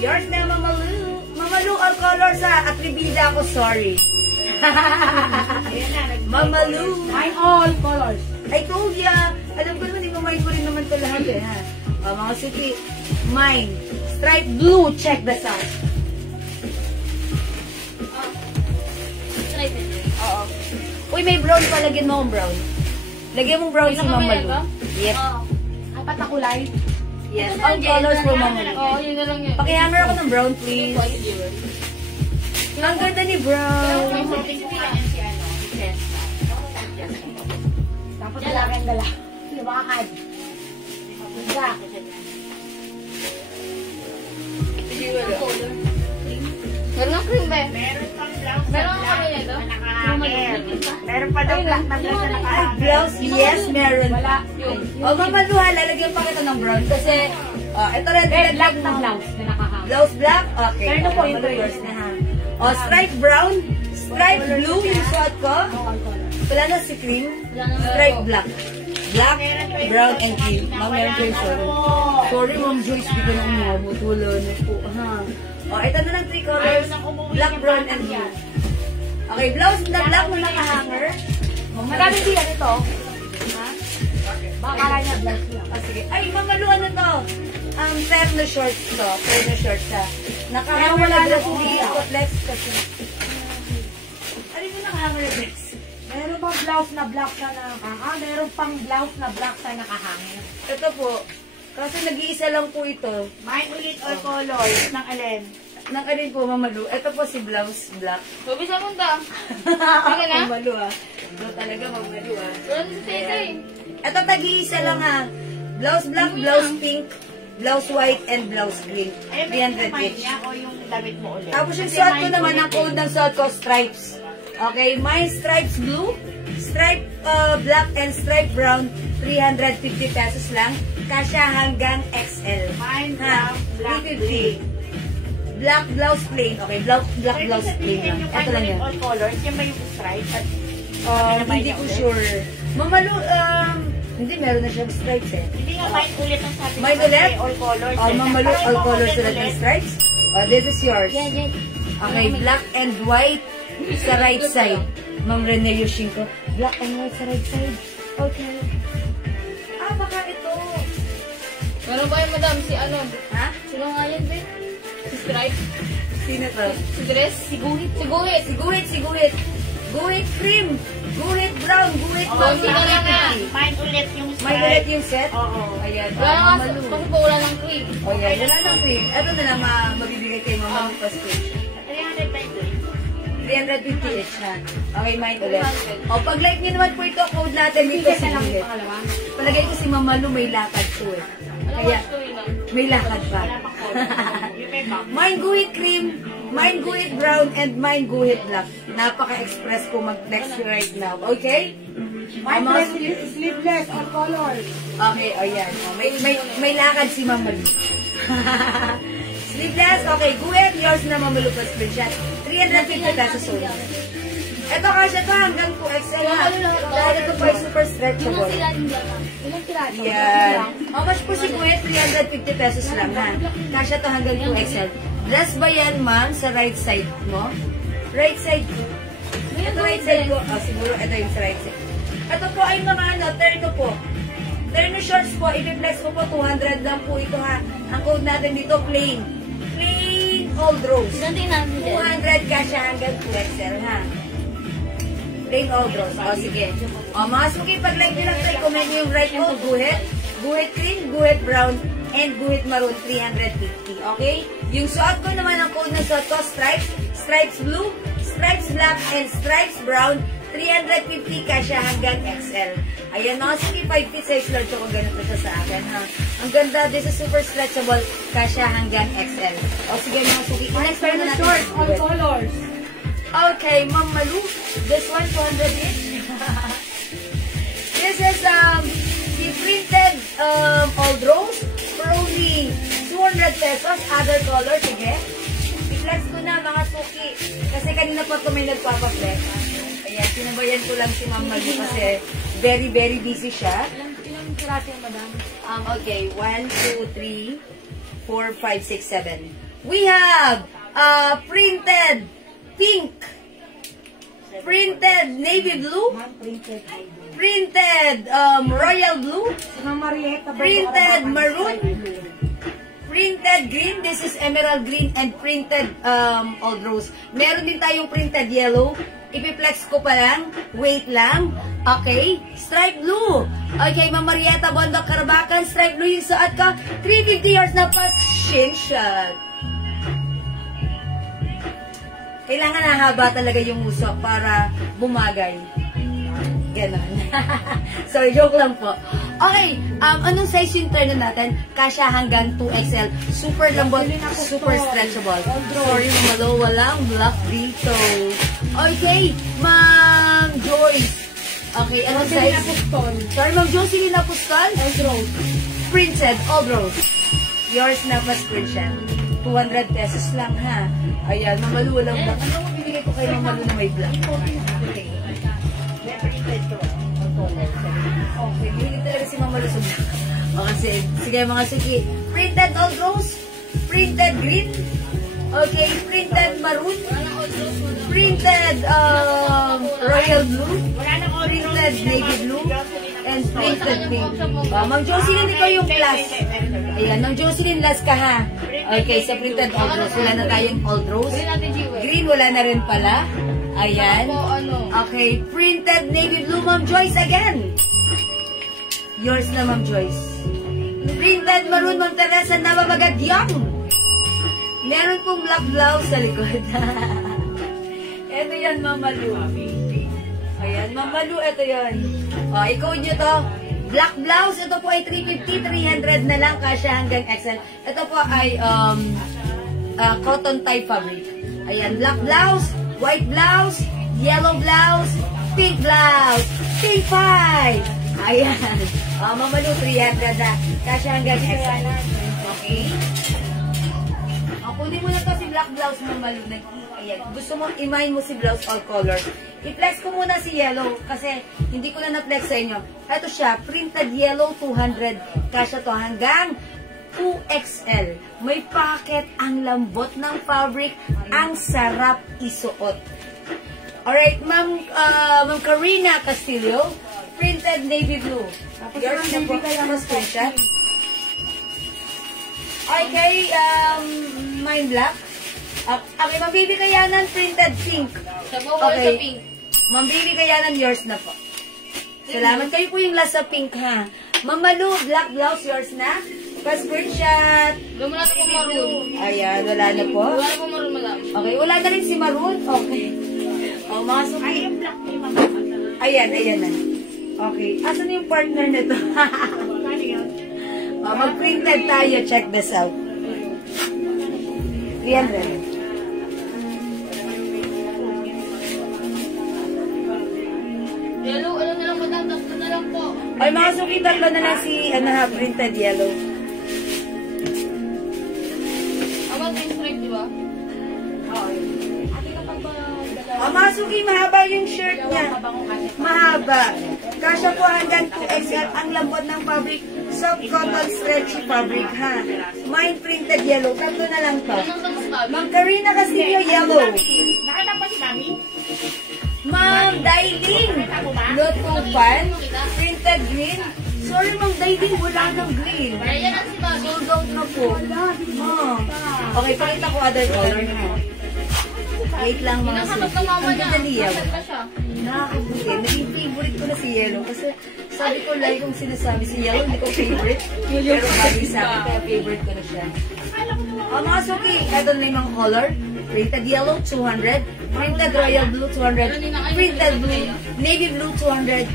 Yours na, Mama Lu. Mama Lu, all colors ha. Atribida ako, sorry. Mama Lu. Mine all colors. I told ya. Alam ko naman, mine ko rin naman ito lahat eh, ha. Mga suki, mine. Stripe blue, check the size. Oo. Uy, may brown pa. Lagyan mo akong brown. Lagyan mong brown si Mama Lu. Yep. Apat na kulay. Yes. All colors for Mama Lu. Oo, yun na lang yun. Pakihanger ako ng brown, please. Ang ganda ni brown. Tapos wala kang dala. Lumakad. Black. Sige, wala. Meron ng cream ba? Meron pang blouse. Meron ang color nito? Nakahanger. Meron pa daw black na blouse na Ay, nakahanger. blouse, yes, meron. Wala. O, Mama Lu, ha, lalagyan pa kita ng brown kasi, ito red, Red black na blouse na nakahanger. Blouse black? Okay. Pero po, Mama yung Lu, yours na, ha. O, stripe brown, stripe blue yung suot ko. Wala na si cream. Stripe black. Black, brown, and cream. Ma'am, meron kayo sorry. Sorry, Ma'am Joyce, di ko na umabot. Wala na po, ha. O, ito na lang 3 colors. Black, brown, and blue. Okay, blouse na black na nakahanger. Magkano sige. Ay, Mamalu, ano to? Terno shorts to. Terno shorts ha. Nakahanger na dress dito. Flex kasi. Ano yung nakahanger na dress? Meron bang blouse na black na nakahangin? Meron pang blouse na black na nakahangin. Ito po. Kasi nag-iisa lang po ito. May ulit or colors ng alin? Nang alin po, Mamalu. Ito po si blouse black. Sabi sa punta. Sige na. Mamalu ha. Ito talaga Mamalu ha. Wala na sa tatay. Ito tag-iisa lang ha. Blouse black, blouse pink, blouse white, and blouse green. Ay, may 300 mind each. niya o yung damit mo ulit? Tapos yung Kasi suot ko mind naman, ulit ang code ng suot ko, stripes. Okay, mine stripes blue, stripe black, and stripe brown, 350 pesos lang. Kasya hanggang XL. Mine Ha, black 350. Black blouse plain. Okay, black blouse plain lang. Yung Ito lang ulit yan. all colors, yan ba yung stripe? Hindi ko sure. Mamalu, hindi, meron na siyang stripes eh. Hindi nga mine ulit ang sabi Mine ko, ulit? all colors. Oh, Mamalu, Parang all yung colors ulit ulit ng stripes. Oh, this is yours. Yan, yan. Okay, black and white sa right side. Ma'am Rene Yoshinko. Black and white sa right side. Okay. Baka ito. Meron ba yung madam? Si ano? Ha? Sino nga yan, be? Si Stripe? Sino to? Si Dress? Si Guhit? Si Guhit. Guhit. Guhit cream. Guhit brown. Guhit Oh, brown. sige na nga. Mine ulit yung May stripe. ulit yung set? Oo. Ayan. Wala nga, Mamalu. kasi po wala ng cream. O yan, wala lang cream. Ito na lang mabibigay kay Mama ng prescription. 350 each ha. Okay, mine ulit. O, pag like nyo naman po ito, code natin dito Bigyan si na lang Guhit. yung pangalawa. Palagay ko si Mama Lu may lakad to eh. Ano Kaya, ba story lang? may lakad pa. Wala pang color. Yung may box. Mine guhit cream, mine guhit brown, and mine guhit black. Napaka-express po mag-text right now. Okay? Mine Mama, sleeveless, all colors. okay, o yan. O, may lakad si Mama Lu. Sleeveless, okay. Guhit, yours na Mama Lu pa screenshot. 350 pesos ulit. Ito kasya to hanggang 2XL ha. Dahil ito po ay super stretchable. Ilang sila din dyan? Ilang piraso? Yan. How much po si Kuwait? 350 pesos lang ha. Kasya to hanggang 2XL. Dress ba yan, ma'am, sa right side mo? Right side ko. Ito right side ko. Oh, siguro ito yung sa right side. Ito po ay mga ano, terno po. Terno shorts po. I-flex ko po 200 lang po ito ha. Ang code natin dito, plain. Plain old rose. Ilang din natin dyan? 200 kasya hanggang 2XL ha. Plain old rose. O, sige. O, mga suki, pag-like nyo lang tayo, comment nyo yung right mo, guhit, guhit cream, guhit brown, and guhit maroon, 350. Okay? Yung suot ko naman, ang code na suot ko, stripes, stripes blue, stripes black, and stripes brown, 350 kasya hanggang XL. Ayan, mga suki, 5 feet size large ako, ganito siya sa akin, ha? Ang ganda, this is super stretchable, kasya hanggang XL. O, sige, mga suki, next pair na natin. Shorts, all colors. Okay, Ma'am Malu, this one 200 each. This is the printed old rose for only 200 pesos. Other color, sige. I-flex ko na mga suki. Kasi kanina pa ito may nagpapaflex. Ayan, sinabayan ko lang si Ma'am Malu kasi very, very busy siya. Ilang piraso yung madam? Okay, 1, 2, 3, 4, 5, 6, 7. We have printed pink, printed navy blue, printed royal blue, printed maroon, printed green, this is emerald green, and printed old rose. Meron din tayong printed yellow. Ipiplex ko pa lang. Wait lang. Okay. Stripe blue. Okay, Ma'am Marieta Bondok Karabakan. Stripe blue yung suot ko. 350 years na pasensya. Kailangan nahaba talaga yung usok para bumagay. Ganon. Sorry, joke lang po. Okay, anong size yung terno natin? Kasya hanggang 2XL. Super lambot, super stretchable. Sorry, Mamalo, walang black dito. Okay, Ma'am Joyce. Okay, anong size? Sorry, Ma'am Jocelyn Apostol. Old rose. Printed, old rose. Yours na pa screenshot. 200 pesos lang ha. Ayan, Mamalu, walang black. Ano mo bibigay ko kay Mamalu na may black? Okay. Okay, bibigay talaga si Mamalu sa black. O kasi, sige mga suki. Printed old rose, printed green, okay, printed maroon, printed royal blue, printed navy blue, and printed pink. Ma'am Jocelyn, ikaw yung plus. Ayan, Ma'am Jocelyn, last ka ha. Okay, sa printed old rose. Wala na tayong old rose. Green natin, Jiwe. Green, wala na rin pala. Ayan. Ako, ano? Okay, printed navy blue, Ma'am Joyce again. Yours na, Ma'am Joyce. Printed maroon, Ma'am Teresa, Nababagadyang. Meron pong black blouse sa likod. Ito yan, Ma'am Malu. Ayan, Ma'am Malu, ito yan. O, i-code nyo to. Black blouse, ito po ay 350, 300 na lang, kasya hanggang XL. Ito po ay cotton type fabric. Ayan, black blouse, white blouse, yellow blouse, pink blouse, pink 5. Ayan. Ma'am Malu, 300 na. Kasya hanggang XL. Okay? Kunin mo na to si black blouse, Ma'am Malu. Ayan. Gusto mo, i-mine mo si blouse all colors. I-flex ko muna si yellow kasi hindi ko na na-flex sa inyo. Ito siya, printed yellow 200. Kasya to hanggang 2XL. May pocket, ang lambot ng fabric, ang sarap isuot. Alright, Ma'am Karina Castillo, printed navy blue. Yours na po. Screenshot. Okay, mine black. Okay, Ma'am Baby Kayanan, printed pink. Okay. Pink. Ma'am Baby Kayanan, yours na po. Salamat. Kayo po yung last sa pink, ha? Ma'am Malu, black blouse, yours na. Pa-screenshot. Gawin natin kung maroon. Ayan, wala na po. Wala na kung maroon, madam. Okay, wala na rin si Maroon. Okay. O, mga suki. Ayan, ayan na. Okay, asan yung partner nito? Mag-printed tayo. Check this out. 300. Yellow, ano na lang, madam? Tatlo na lang po. Ay, mga suki, tatlo na lang si, printed yellow. About pink stripe, di ba? Mga suki, mahaba yung shirt niya. Mahaba. Kasya po hanggang 2XL. Ang lambot ng fabric. Soft cotton stretchy fabric, ha? Mine printed yellow. Tatlo na lang to. Anong lang sabi? Ma'am Karina Castillo, yellow. Nakita pa si Mami? Ma'am Dailin, Lotupan, printed green. Sorry, Ma'am Dailin, wala ng green. Ayan ang si Mami. Sold out na po. Okay, pakita ko other color na. Wait lang, mga Nakakamot suki. ng mama Ang niya. ganda ni yellow. Nasaan pa siya? Nakakabuti. Naging favorite ko na si yellow. Kasi sabi ko, like kong sinasabi si yellow, hindi ko favorite. Pero bagay sa akin, kaya favorite ko na siya. Mga suki, ito na yung mga color. Printed yellow, 200. Printed royal blue, 200. Printed blue, navy blue, 200.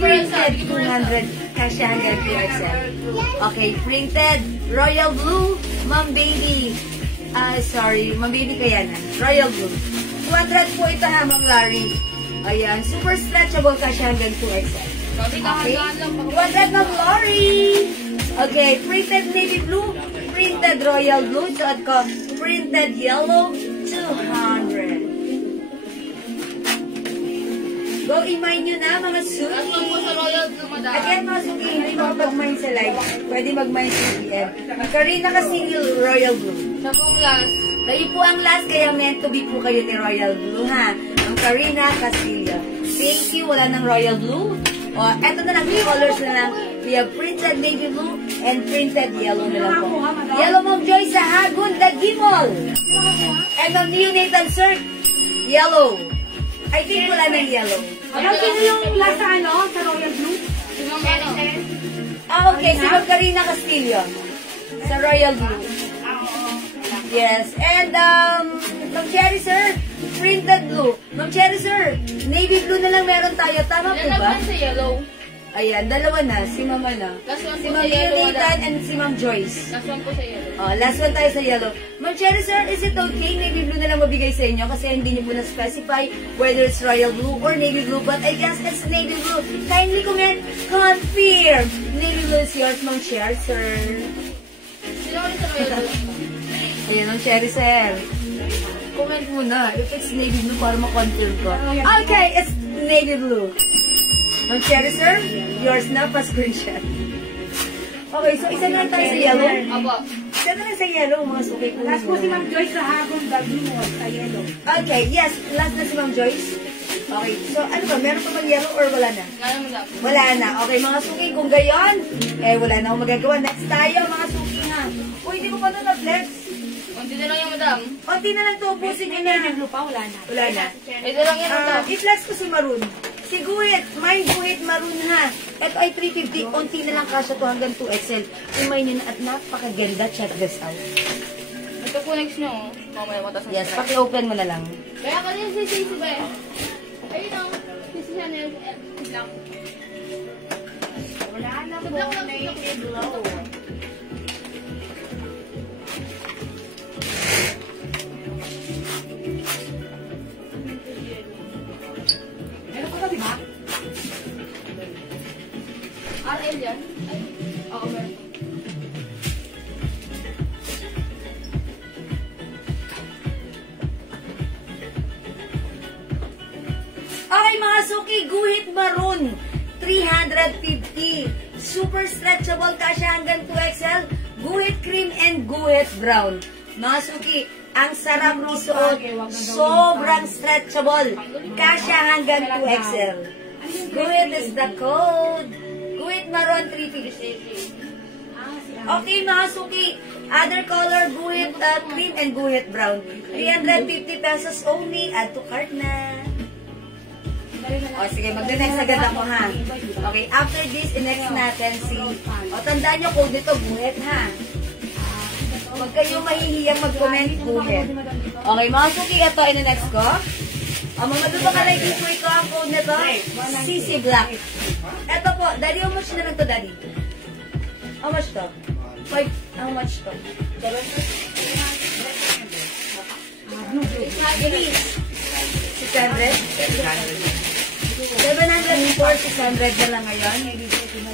Printed 200. Kasya hanggang 2XL. Okay, printed royal blue, Ma'am Baby. Sorry, Ma'am Baby Kayanan. Royal blue. 200 po ito, ha, Ma'am Larry. Ayan, super stretchable kasya hanggang 2XL. Sabi ka, Okay, hanggang lang. 200, Ma'am Lori. Okay, printed navy blue, printed royal blue, suot ko, printed yellow, 200. Go i-mine nyo na, mga suki. At po sa Royal Blue, madam. Again, mga suki, hindi makapag-mine sa live. Pwede mag-mine sa PM. Karina Castillo, royal blue. Siya pong last. Kayo po ang last, kaya meant to be po kayo ni Royal Blue, ha? Ang Karina Castillo. Thank you, wala ng Royal Blue. O, eto na lang, yung colors na lang. We have printed navy blue and printed yellow na lang po. Yellow, Ma'am Joy sa Hagon, Dagimol. And Ma'am Neonatal Sir, yellow. I think wala ng yellow. Alam sino yung last sa sa Royal Blue? Si Ma'am ano? Okay, si Ma'am Karina Castillo. Sa Royal Blue. Yes, and Ma'am Cherry Sir, printed blue. Ma'am Cherry Sir, navy blue na lang meron tayo. Tama po Yan ba? naman sa yellow. Ayan, dalawa na. Si Ma'am ano? Last one Si po Ma'am sa yellow, Leonidan madam. and si Ma'am Joyce. Last one po sa yellow. Oh, last one tayo sa yellow. Ma'am Cherry Sir, is it okay? Navy blue na lang mabigay sa inyo kasi hindi niyo po na-specify whether it's royal blue or navy blue. But I guess it's navy blue. Kindly comment, confirm. Navy blue is yours, Ma'am Cherry Sir. Sino ulit sa Royal Blue? Ayan, Ma'am Cherry Sir. Comment muna if it's navy blue para ma-confirm ko. Okay, it's navy blue. Ma'am Cherry Sir, yours na pa screenshot. Okay, so isa na lang tayo sa yellow. Aba. Isa na lang sa yellow, mga suki ko. Last po si Ma'am Joyce sa Hagon, Dagimol, sa yellow. Okay, yes, last na si Ma'am Joyce. Okay, so ano ba? Meron pa bang yellow or wala na? Gano'n mo lang. Wala na. Okay, mga suki, kung gayon, wala na akong magagawa. Next tayo, mga suki ha. Uy, hindi mo pa ito na-flex. Konti na lang yung madam. Konti na lang ito, ubusin nyo na. Lupa, wala na. Wala na. Ito lang yan madam. I-flex ko si Maroon. Si Guhit, mine Guhit Maroon ha. Ito ay 350, konti na lang kasya to hanggang 2XL. Imay nyo na at napakaganda. Check this out. Ito po next nyo. Mamaya matas ng Yes, strap. paki-open mo na lang. Kaya ka rin si ba eh? Ayun o. Si Chanel. Lang. Wala na po. Tudlak lang, Native tudlak. glow. Meron pa ba, di ba? RL yan? Ay. Oo, meron. Okay mga suki, Guhit Maroon, 350. Super stretchable, kasya hanggang 2XL. Guhit Cream and Guhit Brown. Mga suki, ang sarap isuot. Sobrang stretchable. Kasya hanggang 2XL. Guhit is the code. Guhit Maroon, 350. Okay mga suki, other color, Guhit Cream and Guhit Brown. 350 pesos only. Add to cart na. O sige, mag-next agad ako ha. Okay, after this, i-next natin si... O, tandaan nyo, code nito, Guhit ha. Huwag kayong mahihiyang mag-comment, Guhit. Okay, mga suki, ito, i-next ko. O, mga madubakalay dito ito, ang code nito, CC Black. Ito po, Daddy, how much na lang to, Daddy? How much to? 5, how much to? 600? 700 before, 600 na lang ngayon.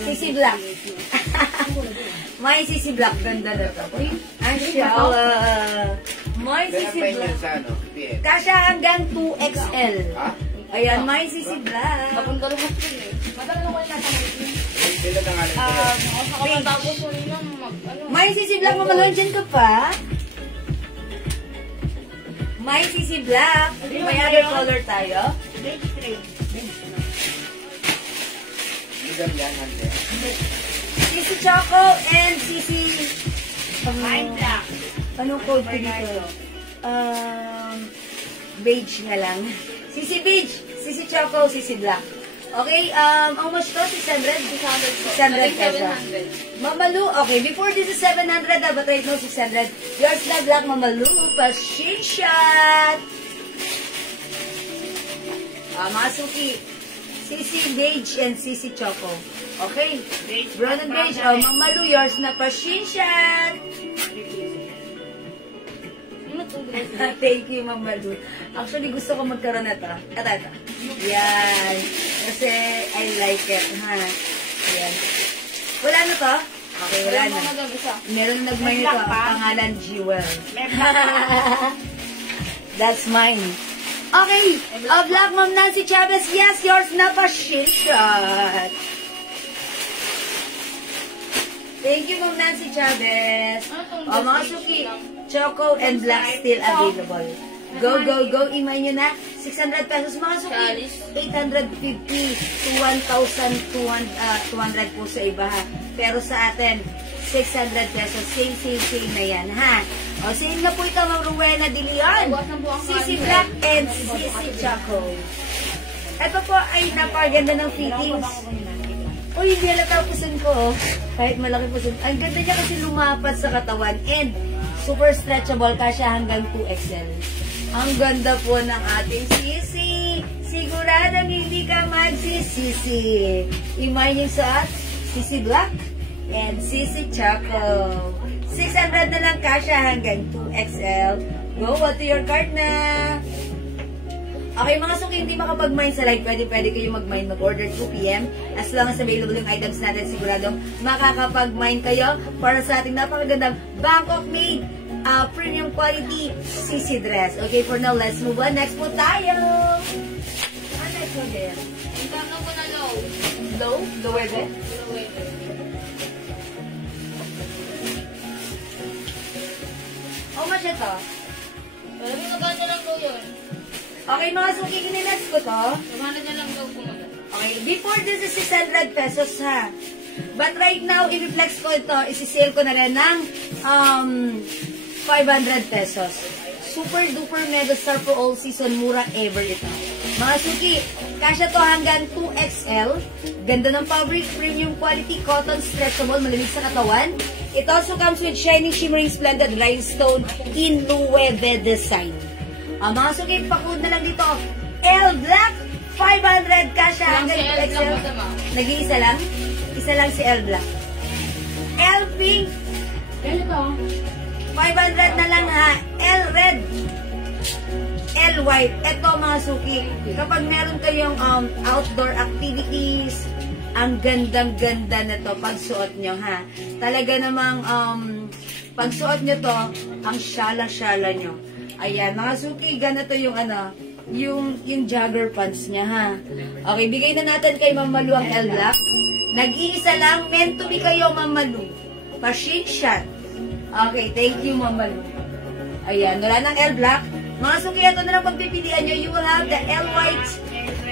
CC Black. May CC Black. Ganda na to. Ang shala. May CC Black. Kasya hanggang 2XL. Ayan, may CC Black. Napunta lahat yun eh. Madala ko yung nasa Pink. tapos mo rin lang ano. May CC Black. Mamalon dyan ka pa. May CC Black. May other color tayo. CC Choco and CC Black. Anong code ko dito? Beige na lang. CC Beige, CC Choco, CC Black. Okay, how much to? 600? 600 pesos. Mamalu, okay, before this is 700, but right now 600. Yours na Black, Mamalu, pa-shake shot. Mga suki, CC Beige and CC Choco. Okay, brown and beige. Mamalu, yours na pa-shake shot. Thank you, Mamalu. Actually, gusto ko magkaroon na ito. Ito. Yan. Kasi I like it, ha? Yan. Wala na to? Okay, wala na. Meron nagmayo ito. Pangalan, Jewel. That's mine. Okay. Black Mom Nancy Chavez. Yes, yours na pa shot. Thank you, Mom Nancy Chavez. Mga suki, Choco and Black still available. Go, go, go. Imay nyo na. 600 pesos. Mga suki, 850 to 1,200 po sa iba, ha. Pero sa atin, 600 pesos. Same na yan, ha. O, same na po ito, Ma'am Rowena De Leon. CC Black and CC Choco. Ito po ay napaganda ng fittings. Uy, hindi halata puson ko. Kahit malaki puson. Ang ganda niya kasi lumapat sa katawan. And super stretchable kasya hanggang 2XL. Ang ganda po ng ating sisi. Siguradong hindi ka magsisisi. Imay niyo sa CC Black and CC Choco. 600 na lang kasya hanggang 2XL. Go, what to your cart na. Okay, mga suki, hindi makapag-mine sa live. Pwede kayo mag-mine, mag-order 2 p.m. As long as available yung items natin, siguradong makakapag-mine kayo para sa ating napakagandang Bangkok made premium quality CC dress. Okay, for now, let's move on. Next po tayo. Next po there. Ang tanong ko na low. Low? Lower there? Lower. How much ito? Sabi ko gano'n lang daw yun. Okay, mga suki, kinilas ko to. Samahan niya lang daw kumagal. Okay, before this is 600 pesos ha. But right now, i-reflex ko ito, isi-sale ko na rin ng 500 pesos. Super duper mega star for all season, mura ever ito. Mga suki, kasya to hanggang 2XL. Ganda ng fabric, premium quality, cotton, stretchable, malamig sa katawan. It also comes with shining, shimmering, splendid rhinestone in Nueve design. Mga suki, pa-code na lang dito. L Black, 500 kasya hanggang 2XL. Nag-iisa lang? Isa lang si L Black. L Pink, Ganito. 500 na lang ha. L Red, L White. Ito mga suki, kapag meron kayong outdoor activities, ang gandang-ganda na to pagsuot nyo ha. Talaga namang pagsuot nyo to, ang syala-syala nyo. Ayan, mga suki, ganito yung yung jogger pants niya ha. Okay, bigay na natin kay Ma'am Malu ang L Black. Nag-iisa lang, meant to be kayo Ma'am Malu. Machine shot. Okay, thank you Ma'am Malu. Ayan, wala ng L Black. Mga suki, ito na lang pagpipilian nyo. You will have the L White,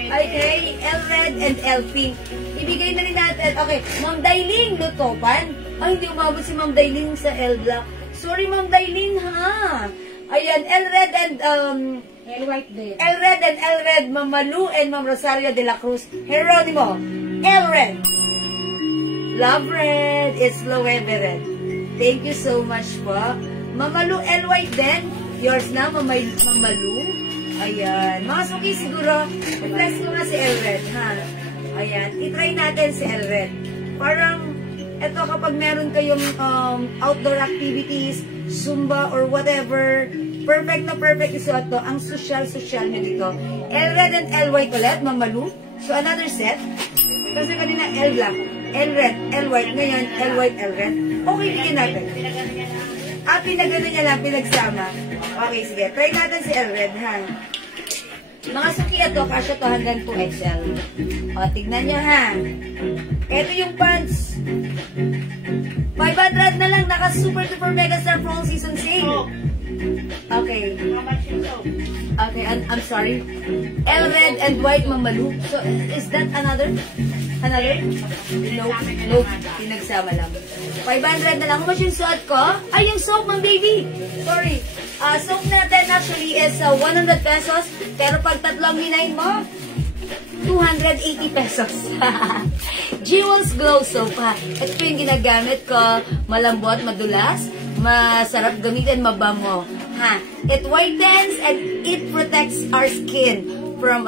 okay, L Red, and L Pink. Ibigay na rin natin. Okay, Ma'am Dailin, lutopan. Ay, hindi umabot si Ma'am Dailin sa L Black. Sorry Ma'am Dailin ha. Ayan, L Red and L White din. L Red and L Red, Ma'am Malu and Ma'am Rosario de la Cruz. Geronimo, L Red. Love Red, it's Loewe Red. Thank you so much po. Ma'am Malu, L White din. Yours na, Ma'am Malu. Ayan. Mga suki, siguro, i-press ko na si L Red, ha? Ayan. I-try natin si L Red. Parang, eto kapag meron kayong outdoor activities, Zumba or whatever, perfect na perfect isuot to. Ang social nyo dito. L Red and L White ulit, Ma'am Malu. So, another set. Kasi kanina, L Black, L Red, L White. Ngayon, L White, L Red. Okay, bigyan natin. Pinagano niya lang, pinagsama. Okay, sige. Try natin si L Red, ha? Mga suki ito, kasya to hanggang 2XL. O, tignan niya, ha? Ito yung pants. 500 na lang, naka super duper mega star for all season sale. Okay. Okay, I'm sorry. L Red and White, Ma'am Malu. So, is that another? Another? No, pinagsama lang. 500 na lang. Kung yung suot ko? Ay, yung soap, Ma'am Baby. Sorry. Soap natin actually is 100 pesos. Pero pag tatlong hinayin mo, 280 pesos. Jewels Glow Soap, ha. Ito yung ginagamit ko. Malambot, madulas, masarap gamitin, mabango. Ha. It whitens and it protects our skin from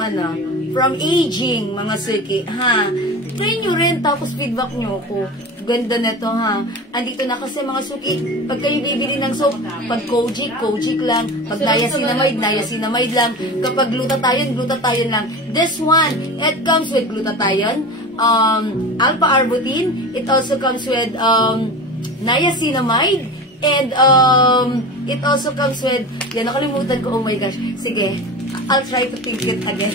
from aging, mga suki. Ha. Try nyo rin, tapos feedback nyo ko. Ganda na to, ha. Andito na kasi mga suki. Pag kayo bibili ng soap, pag Kojic lang. Pag niacinamide lang. Kapag glutathione lang. This one, it comes with glutathione, alpha-arbutin. It also comes with niacinamide. And it also comes with, yan, nakalimutan ko, oh my gosh. Sige, I'll try to think it again.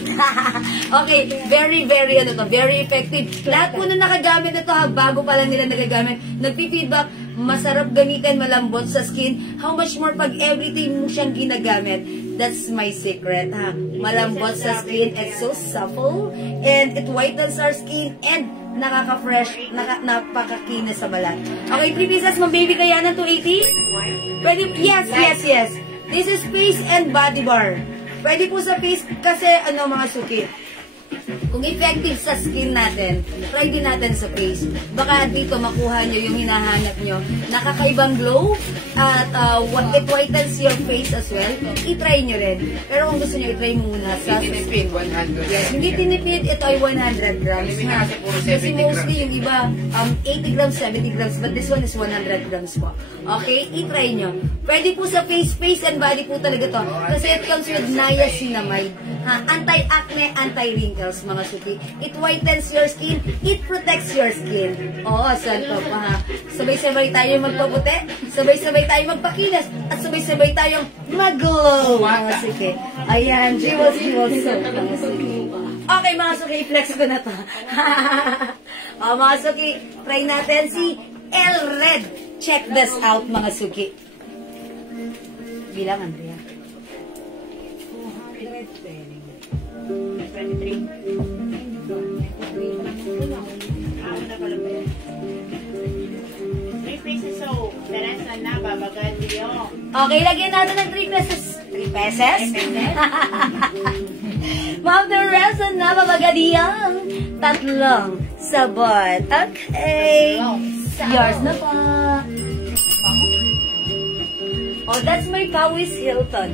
Okay, very effective. Lahat po na nakagamit na to, ha, bago pa lang nila nagagamit. Nagpi-feedback, masarap gamitin, malambot sa skin. How much more pag everything mo siyang ginagamit? That's my secret, ha. Malambot sa skin, it's so supple, and it whitens our skin, and nakaka-fresh, napakakinis sa balat. Okay, 3 pieces, Ma'am Baby, kaya na 280? Pwede, yes. This is face and body bar. Pwede po sa face, kasi mga suki, kung effective sa skin natin, try din natin sa face. Baka dito makuha nyo yung hinahanap nyo. Nakakaibang glow at it whitens your face as well. I-try nyo rin. Pero kung gusto nyo, i-try muna sa Tinipid, 100. Yes, hindi tinipid. Ito ay 100 grams. Kasi mostly yung iba, 80 grams, 70 grams. But this one is 100 grams po. Okay? I-try nyo. Pwede po sa face and body po talaga to. Kasi it comes with niacinamide. Anti-acne, anti-wrinkles, mga suki. It whitens your skin, it protects your skin. Oo, santo pa, ha. Sabay-sabay tayo magpaputi, sabay-sabay tayo magpakinas, at sabay-sabay tayong mag-glow, mga suki. Ayan, jewels, mga suki. Okay, mga suki, i-flex ko na to. Mga suki, try natin si L Red. Check this out, mga suki. Bilang, Andrea. 210. 23. Una pala ba yan? 3 pieces soap. Teresa na, babagad yung. Okay, lagyan natin ng 3 pesos. 3 pesos? Ma'am Teresa na, babagadiyang. Tatlong sabon. Okay. Yours na pa. Oh, that's my Pawis Hilton.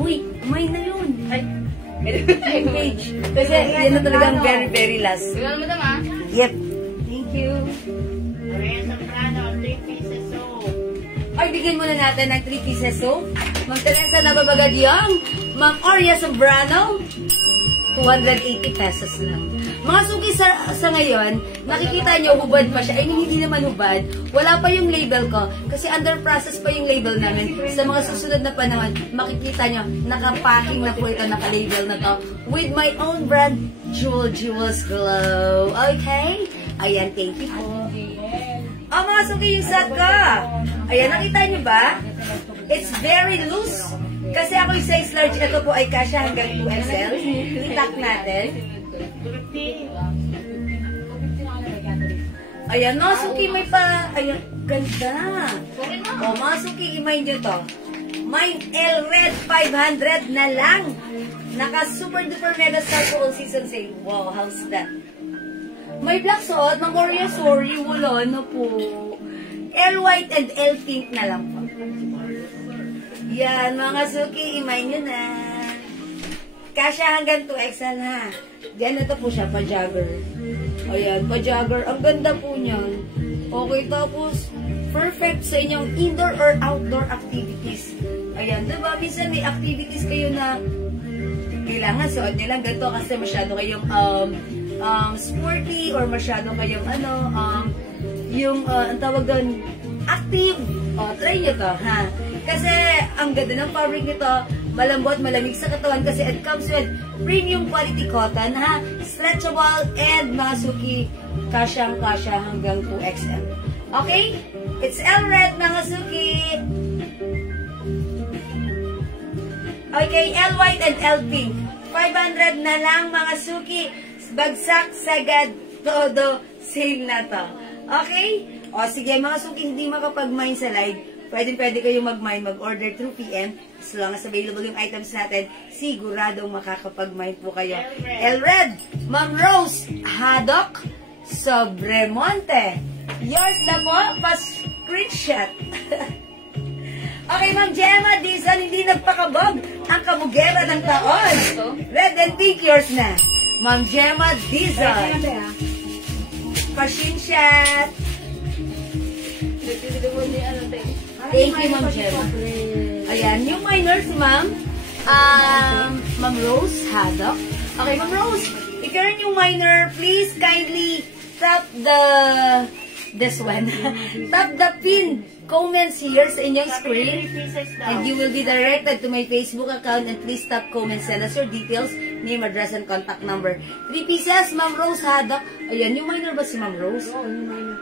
Uy, may na yun. Ay, page. Kasi yan na talagang very, very last. Tignan mo naman, ah. Yep. Thank you. Maria Soprano, 3 pieces soap. Ay, bigyan muna natin ng 3 pieces soap. Ma'am Teresa na babagadyang. Ma'am Oria Sobrano, 280 pesos lang. Mga suki sa ngayon, nakikita nyo, hubad pa siya. Ay, hindi naman hubad. Wala pa yung label ko. Kasi under process pa yung label namin. Sa mga susunod na panahon, makikita nyo, nakapacking na po ito, nakalabel na to. With my own brand, Jewels Glow. Okay? Ayan, thank you po. Oh, mga suki, yung set ko. Ayan, nakita nyo ba? It's very loose. Kasi ako yung size large, ito po ay kasya hanggang 2XL. Itak natin. 50. Ayan, mga suki, may pa... Ayan, ganda. O, mga suki, i-mind nyo to. May L-Red 500 na lang. Naka super duper mega star po all season sale. Wow, how's that? May black suot, ng Korea, sorry, wala na po. L-White and L-Pink na lang po. Yan, mga suki, imay nyo na. Kasya hanggang 2XL ha. Diyan na to po siya, pa-jogger. Ayan, pa-jogger. Ang ganda po niyan. Okay, tapos, perfect sa inyong indoor or outdoor activities. Ayan, diba? Minsan may activities kayo na kailangan suot nyo lang ganito kasi masyado kayong sporty or masyado kayong ang tawag doon, active. O, try nyo to, ha? Kasi, ang ganda ng fabric nito, malambot, malamig sa katawan kasi it comes with premium quality cotton, ha? Stretchable and mga suki, kasyang-kasya hanggang 2XL. Okay? It's L-Red, mga suki. Okay, L-White and L-Pink. 500 na lang, mga suki. Bagsak, sagad, todo, sale na to. Okay? O, sige, mga suki, hindi makapag-mine sa live. Pwede kayong mag-mine, mag-order through PM. As long as available yung items natin, siguradong makakapag-mine po kayo. L-Red, Ma'am Rose, Haddock, Sobremonte. Yours na po, pa-screenshot. Okay, Ma'am Gemma Dizon, hindi nagpakabog ang kamugera ng taon. Red and pink, yours na. Ma'am Gemma Dizon. Pa-screenshot. Thank you, Ma'am Gemma. Ayan, yung minor si Ma'am Rose Haddock. Okay, Ma'am Rose, if you're yung minor, please kindly tap this one. Tap the pinned comments here sa inyong screen. And you will be directed to my Facebook account and please tap comments. Send us your details, name, address, and contact number. 3 pieces, Ma'am Rose Haddock. Ayan, new minor ba si Ma'am Rose?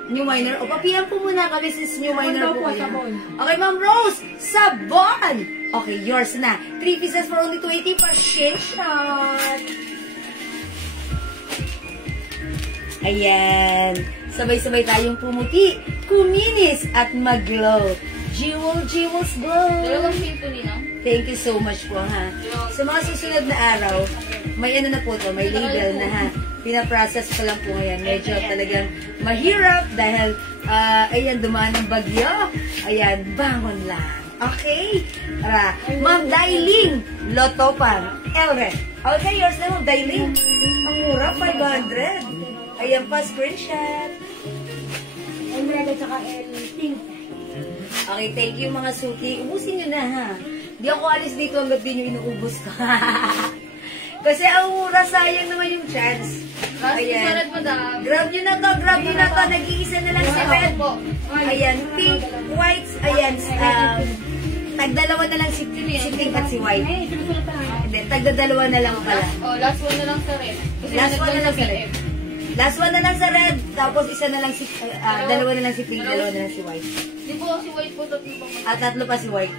New minor. O, papiyan po muna kami since new minor po yan. Okay, Ma'am Rose, sabon! Okay, yours na. 3 pieces for only 280 per shot. Ayan. Sabay-sabay tayong pumuti, kuminis, at mag-glow. Jewels Glow. Thank you so much po, ha. Sa mga susunod na araw, may ano na po to, may label na, ha. Pinaprocess pa lang po ngayon. Medyo talagang mahirap dahil, ayan, dumaan ang bagyo. Ayan, bangon lang. Okay? Tara. Ma'am Dailing, Lotopan, Elre. Okay, yours na, Ma'am Dailing. Ang mura, 500. Ayan pa, screenshot. L-Red at saka L-Pink. Okay, thank you mga suki. Ubusin nyo na, ha. Di ako alis dito hanggang di nyo inuubos ko. Kasi ang mura, sayang naman yung chance. Ayan. Grab nyo na to, Nag-iisa na lang si Red. Ayan, pink, whites, ayan. Tagdalawa na lang si pink at si white. Hindi, tagdadalawa na lang pala. Last one na lang sa red. Last one na lang sa red. Last one na lang sa red, tapos isa na lang si, dalawa na lang si pink, dalawa na lang si white. Di po si white po, tatlo pa. Tatlo pa si white.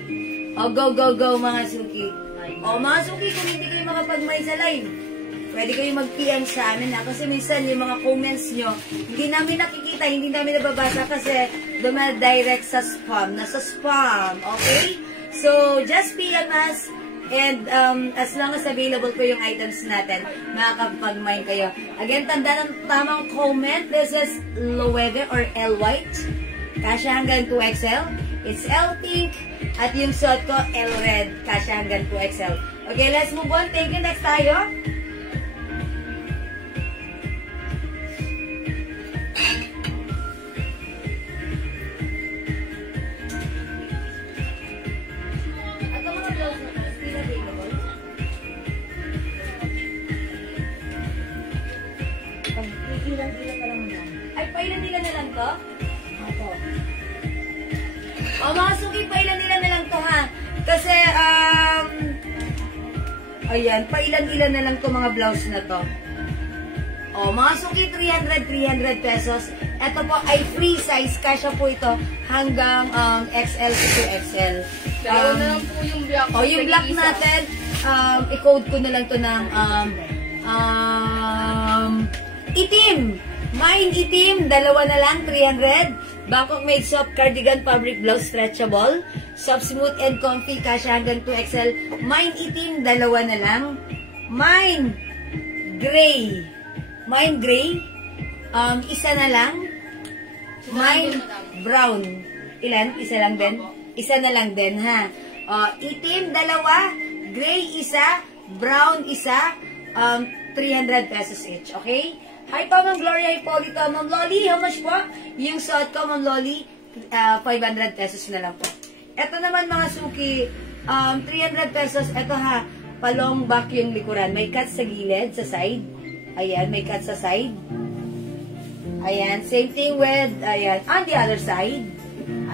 O, go, mga suki. O mga suki, kung hindi kayo makapag-my sa live, pwede kayo mag-PM sa amin na kasi minsan yung mga comments nyo, hindi namin nakikita, hindi namin nababasa kasi dumadirect sa spam. Nasa spam, okay? So, just PM us and as long as available po yung items natin, makakapag-mine kayo. Again, tanda ng tamang comment. This is Loewe or L White. Kasya hanggang 2XL. It's L Pink. At yung suot ko, L Red. Kasya hanggang 2XL. Okay, let's move on. Thank you. Next tayo. Ay, pailan-ilan na lang to? Opo. O, mga suki, pailan-ilan na lang to, ha? Kasi, ayan, pailan-ilan na lang to mga blouse na to. O, mga suki, 300 pesos. Ito po ay free size. Kasya po ito hanggang XL to 2XL. Dalawa na lang po yung black. O, yung black natin, i-code ko na lang to ng itim. Mine itim, dalawa na lang, 300. Bangkok made soft cardigan fabric blouse stretchable. Soft, smooth, and comfy. Kasya hanggang 2XL. Mine itim, dalawa na lang. Mine gray. Mine gray, isa na lang. Mine brown. Ilan? Isa lang din? Isa na lang din, ha? Itim, dalawa. Gray, isa. Brown, isa. 300 pesos each, okay? Hi po, Ma'am Gloria Hipolito. Ma'am Loli, how much po? Yung suot ko, Ma'am Loli, 500 pesos na lang po. Ito naman, mga suki, 300 pesos. Ito ha, palong back yung likuran. May cut sa gilid, sa side. Ayan, may cut sa side. Ayan, same thing with, ayan, on the other side.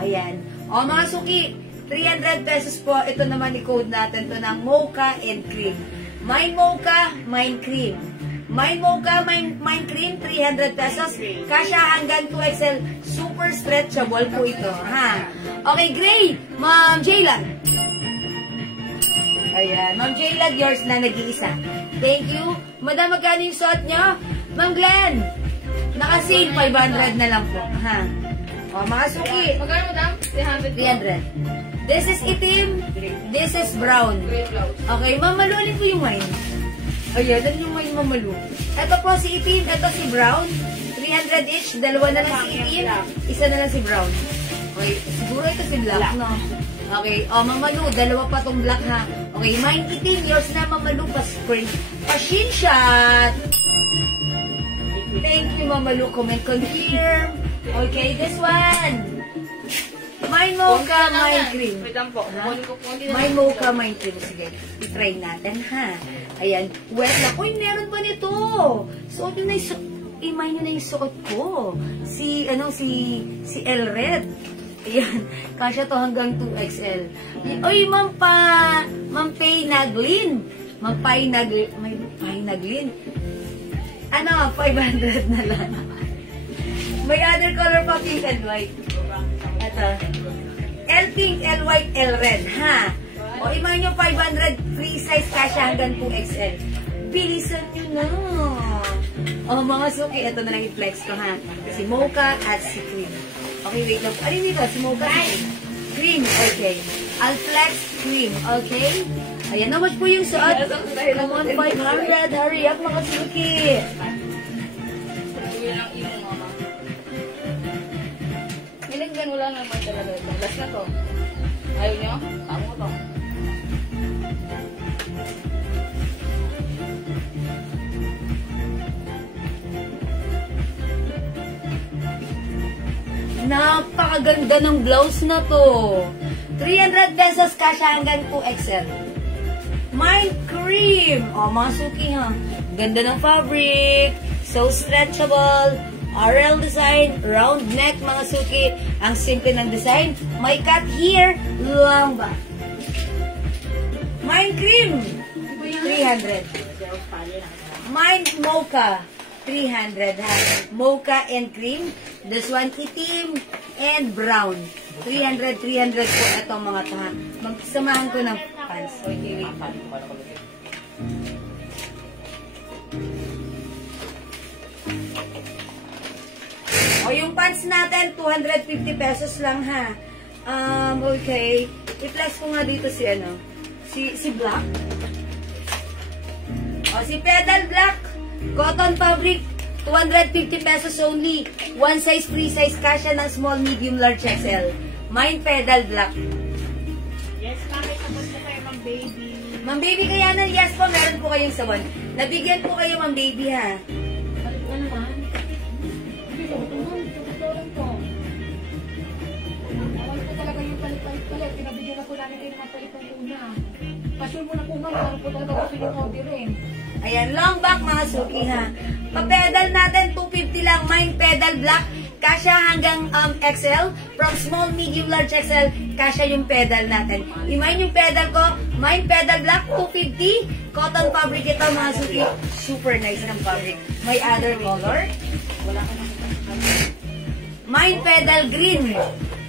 Ayan. O, mga suki, 300 pesos po. Ito naman, i-code natin to ng mocha and cream. Mine mocha, mine cream. Mine mocha, mine cream, 300 pesos. Kasya hanggang 2XL. Super stretchable po ito, ha? Okay, great. Ma'am Jayla. Ayan, Ma'am Jayla, yours na nag-iisa. Thank you. Madam, magkano yung suot nyo? Ma'am Glenn, naka-sale, 500 na lang po, ha? O, mga suki. Magkano, madam? 300. 300. This is itim. This is brown. Okay, mamalulin ko yung wine. Ayan, yan yung wine mamalu. Ito po si itim, ito si brown. 300 each, dalawa na lang si itim, isa na lang si brown. Okay, siguro ito si black, no? Okay, mamalu, dalawa pa tong black, ha? Okay, mine itim, yours na mamalu, pa-screen. Pa-shinshot! Thank you, mamalu. Comment, confirm. Okay, this one. Mine mocha, mine cream. Wait lang po. Mine mocha, mine cream. Sige, i-try natin, ha? Ayan, wet na. Uy, meron pa nito. Suot nyo na yung mine nyo na yung suot ko. Si L Red. Ayan, kasya to hanggang 2XL. Uy, Ma'am Pay Naglin. Ma'am Pay Naglin. Ano, 500 na lang. May other color pa, pink and white. Ito. L pink, L white, L red, ha? O, imahin nyo 500, free size kasya hanggang 2XL. Bilisan nyo na. O, mga suki, ito na lang i-flex ko, ha? Si mocha at si cream. Okay, wait lang. Ano dito? Si mocha at cream. Okay. I'll flex cream. Okay? Ayan, how much po yung suot? Come on, 500. Hurry up, mga suki. Nilagyan wala naman talaga ito. Last na to. Ayaw nyo? Tama to. Napakaganda ng blouse na to. 300 pesos kasya hanggang 2XL. Mine cream. O, mga suki, ha? Ganda ng fabric. So stretchable. RL design, round neck, mga suki. Ang simple ng design. May cut here, long back. Mine cream, 300. Mine mocha, 300. Ha? Mocha and cream. This one, itim and brown. 300 po itong mga tahan. Magsamahan ko ng pants. Okay, wait. O, yung pants natin, 250 pesos lang, ha. Okay. I-flex ko nga dito si, ano, si Black. O, si Pedal Black. Cotton fabric, 250 pesos only. One size, free size, kasya ng small, medium, large, XL. Mine Pedal Black. Yes, bakit sabon ko kayo, Ma'am Baby? Ma'am Baby, kaya na, yes po, meron po kayong sabon. Nabigyan po kayo, Ma'am Baby, ha. Balik ka naman. Hindi ko, tututulan ko. Alam ko talaga yung palit-palit. Pinabigyan ako namin kayo ng palit ng una. Pasyul mo na po, ma'am. Alam ko talaga gusto yung orderin. Ayan, long back, mga suki, ha. Pa-pedal natin, 250 lang. Mine Pedal Black. Kasya hanggang XL. From small, medium, large, XL, kasya yung pedal natin. I-mine yung pedal ko. Mine Pedal Black, 250. Cotton fabric ito, mga suki. Super nice ng fabric. May other color. Wala ka na. Mine Pedal Green.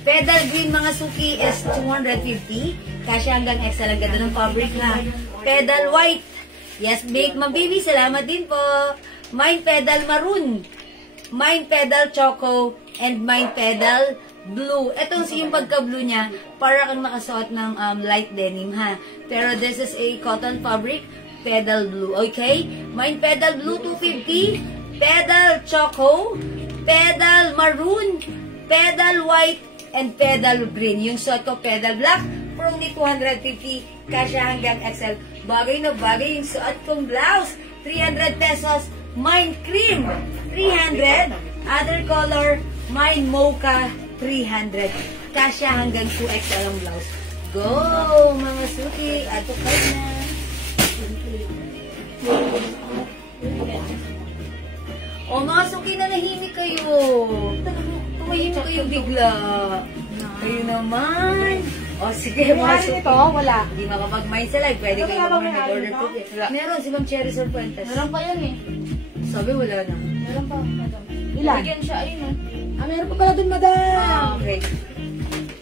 Pedal Green, mga suki, is 250. Kasya hanggang XL. Ang ganda ng fabric na. Pedal White. Yes, Ma'am Baby, salamat din po. Mine Pedal Maroon. Mine Pedal Choco. And Mine Pedal Blue. Ito yung pagka-blue niya, para kang nakasuot ng light denim, ha. Pero this is a cotton fabric, Pedal Blue, okay? Mine Pedal Blue, 250. Pedal Choco. Pedal Maroon. Pedal White. And Pedal Green. Yung suot ko, Pedal Black, for only 250. Kasya hanggang XL. Bagay na bagay yung suot kong blouse. 300 pesos. Mine Cream, 300. Other color, Mine Mocha, 300. Kasya hanggang 2XL ang blouse. Go, mga suki. Ato kayo na. O, mga suki na nahimik kayo. Tumahimik kayo bigla. Kayo naman. O, sige, mga suki. Ito, wala. Hindi makapag-mind sa live. Pwede kayo mag-order po. Meron si Ma'am Cherry Sorfuentes. Meron pa yan eh. Sabi wala na. Meron pa, madam. Ilan? Bigyan siya, ayun oh. Meron pa pala dun, madam. Okay.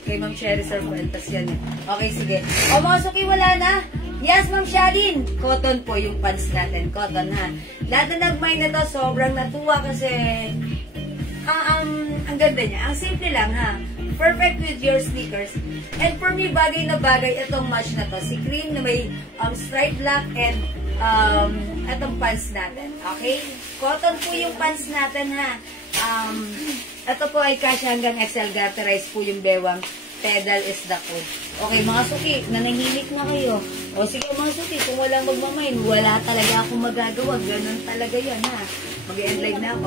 Kay Ma'am Cherry Sorfuentes yan eh. Okay, sige. O, mga suki, wala na. Yes, Ma'am Shadin. Cotton po yung pants natin. Cotton, ha. Lahat na nag-mind na to, sobrang natuwa kasi ang ganda niya. Ang simple lang, ha. Perfect with your sneakers. And for me, bagay na bagay itong match na to. Si cream na may striped black and itong pants natin. Okay? Cotton po yung pants natin, ha. Ito po ay kasya hanggang XL. Garterize po yung bewang. Pedal is the code. Okay, mga suki, nanahimik na kayo. O sige, mga suki, kung wala magmamain, wala talaga akong magagawa. Ganun talaga yan, ha. Mag-end live na ako.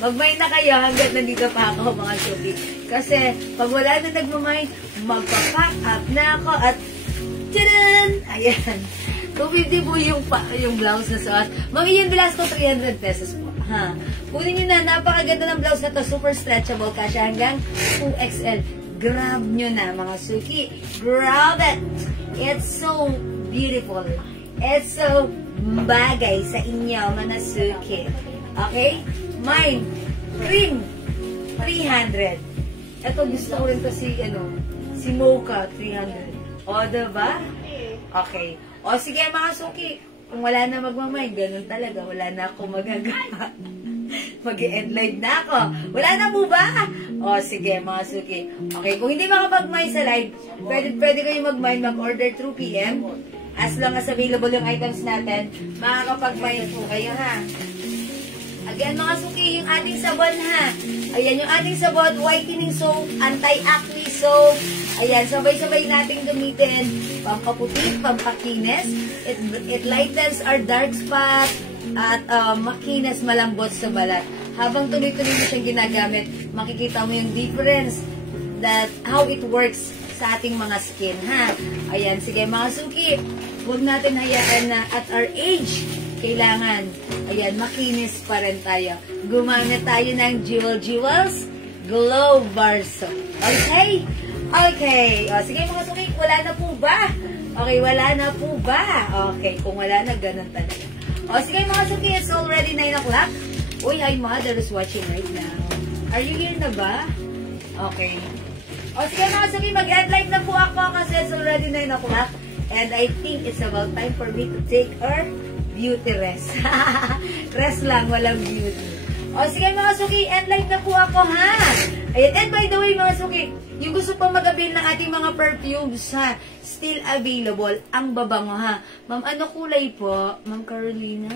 Magmain na kayo hanggat nandito pa ako, mga suki. Kasi, pag wala na nagmamain, magpa-pack up na ako at tadaan! Ayan. 250 po yung blouse na suot. Mga Ian Velasco, 300 pesos po. Ha. Kunin nyo na, napakaganda ng blouse na to. Super stretchable. Kasya hanggang 2XL. Grab nyo na, mga suki. Grab it! It's so beautiful. It's so bagay sa inyo, mga suki. Okay? Mine, cream, 300. Ito, gusto ko rin to si Mocha, 300. O, diba? Okay. O, sige, mga suki. Kung wala na magmamay, ganun talaga. Wala na ako magagawa. Mag-end live na ako. Wala na po ba? O, sige, mga suki. Okay, kung hindi makapag-may sa live, pwede kayo mag-may, mag-order through PM. As long as available yung items natin, makakapag-may po kayo, ha? Again, mga suki, yung ating sabon, ha? Ayan, yung ating sabon, whitening soap, anti-acne soap. Ayan, sabay-sabay nating gamitin. Pampaputi, pampakinis. It lightens our dark spot at makinis, malambot sa balat. Habang tuloy-tuloy mo siyang ginagamit, makikita mo yung difference that how it works sa ating mga skin, ha? Ayan, sige mga suki, huwag natin hayaan na at our age, kailangan, ayan, makinis pa rin tayo. Gumamit tayo ng Jewels Glow Bar Soap. Okay? Okay. O, sige mga suki, wala na po ba? Okay, wala na po ba? Okay, kung wala na, ganun talaga. O, sige mga suki, it's already 9 o'clock. Uy, hi mother is watching right now. Are you here na ba? Okay. O sige mga suki, mag-end live na po ako kasi it's already 9 o'clock. And I think it's about time for me to take our beauty rest. Rest lang, walang beauty. O sige mga suki, end live na po ako ha. Ayan, and by the way mga suki, yung gusto pang mag-avail ng ating mga perfumes ha, still available, ang babango ha. Ma'am, ano kulay po? Ma'am Carolina?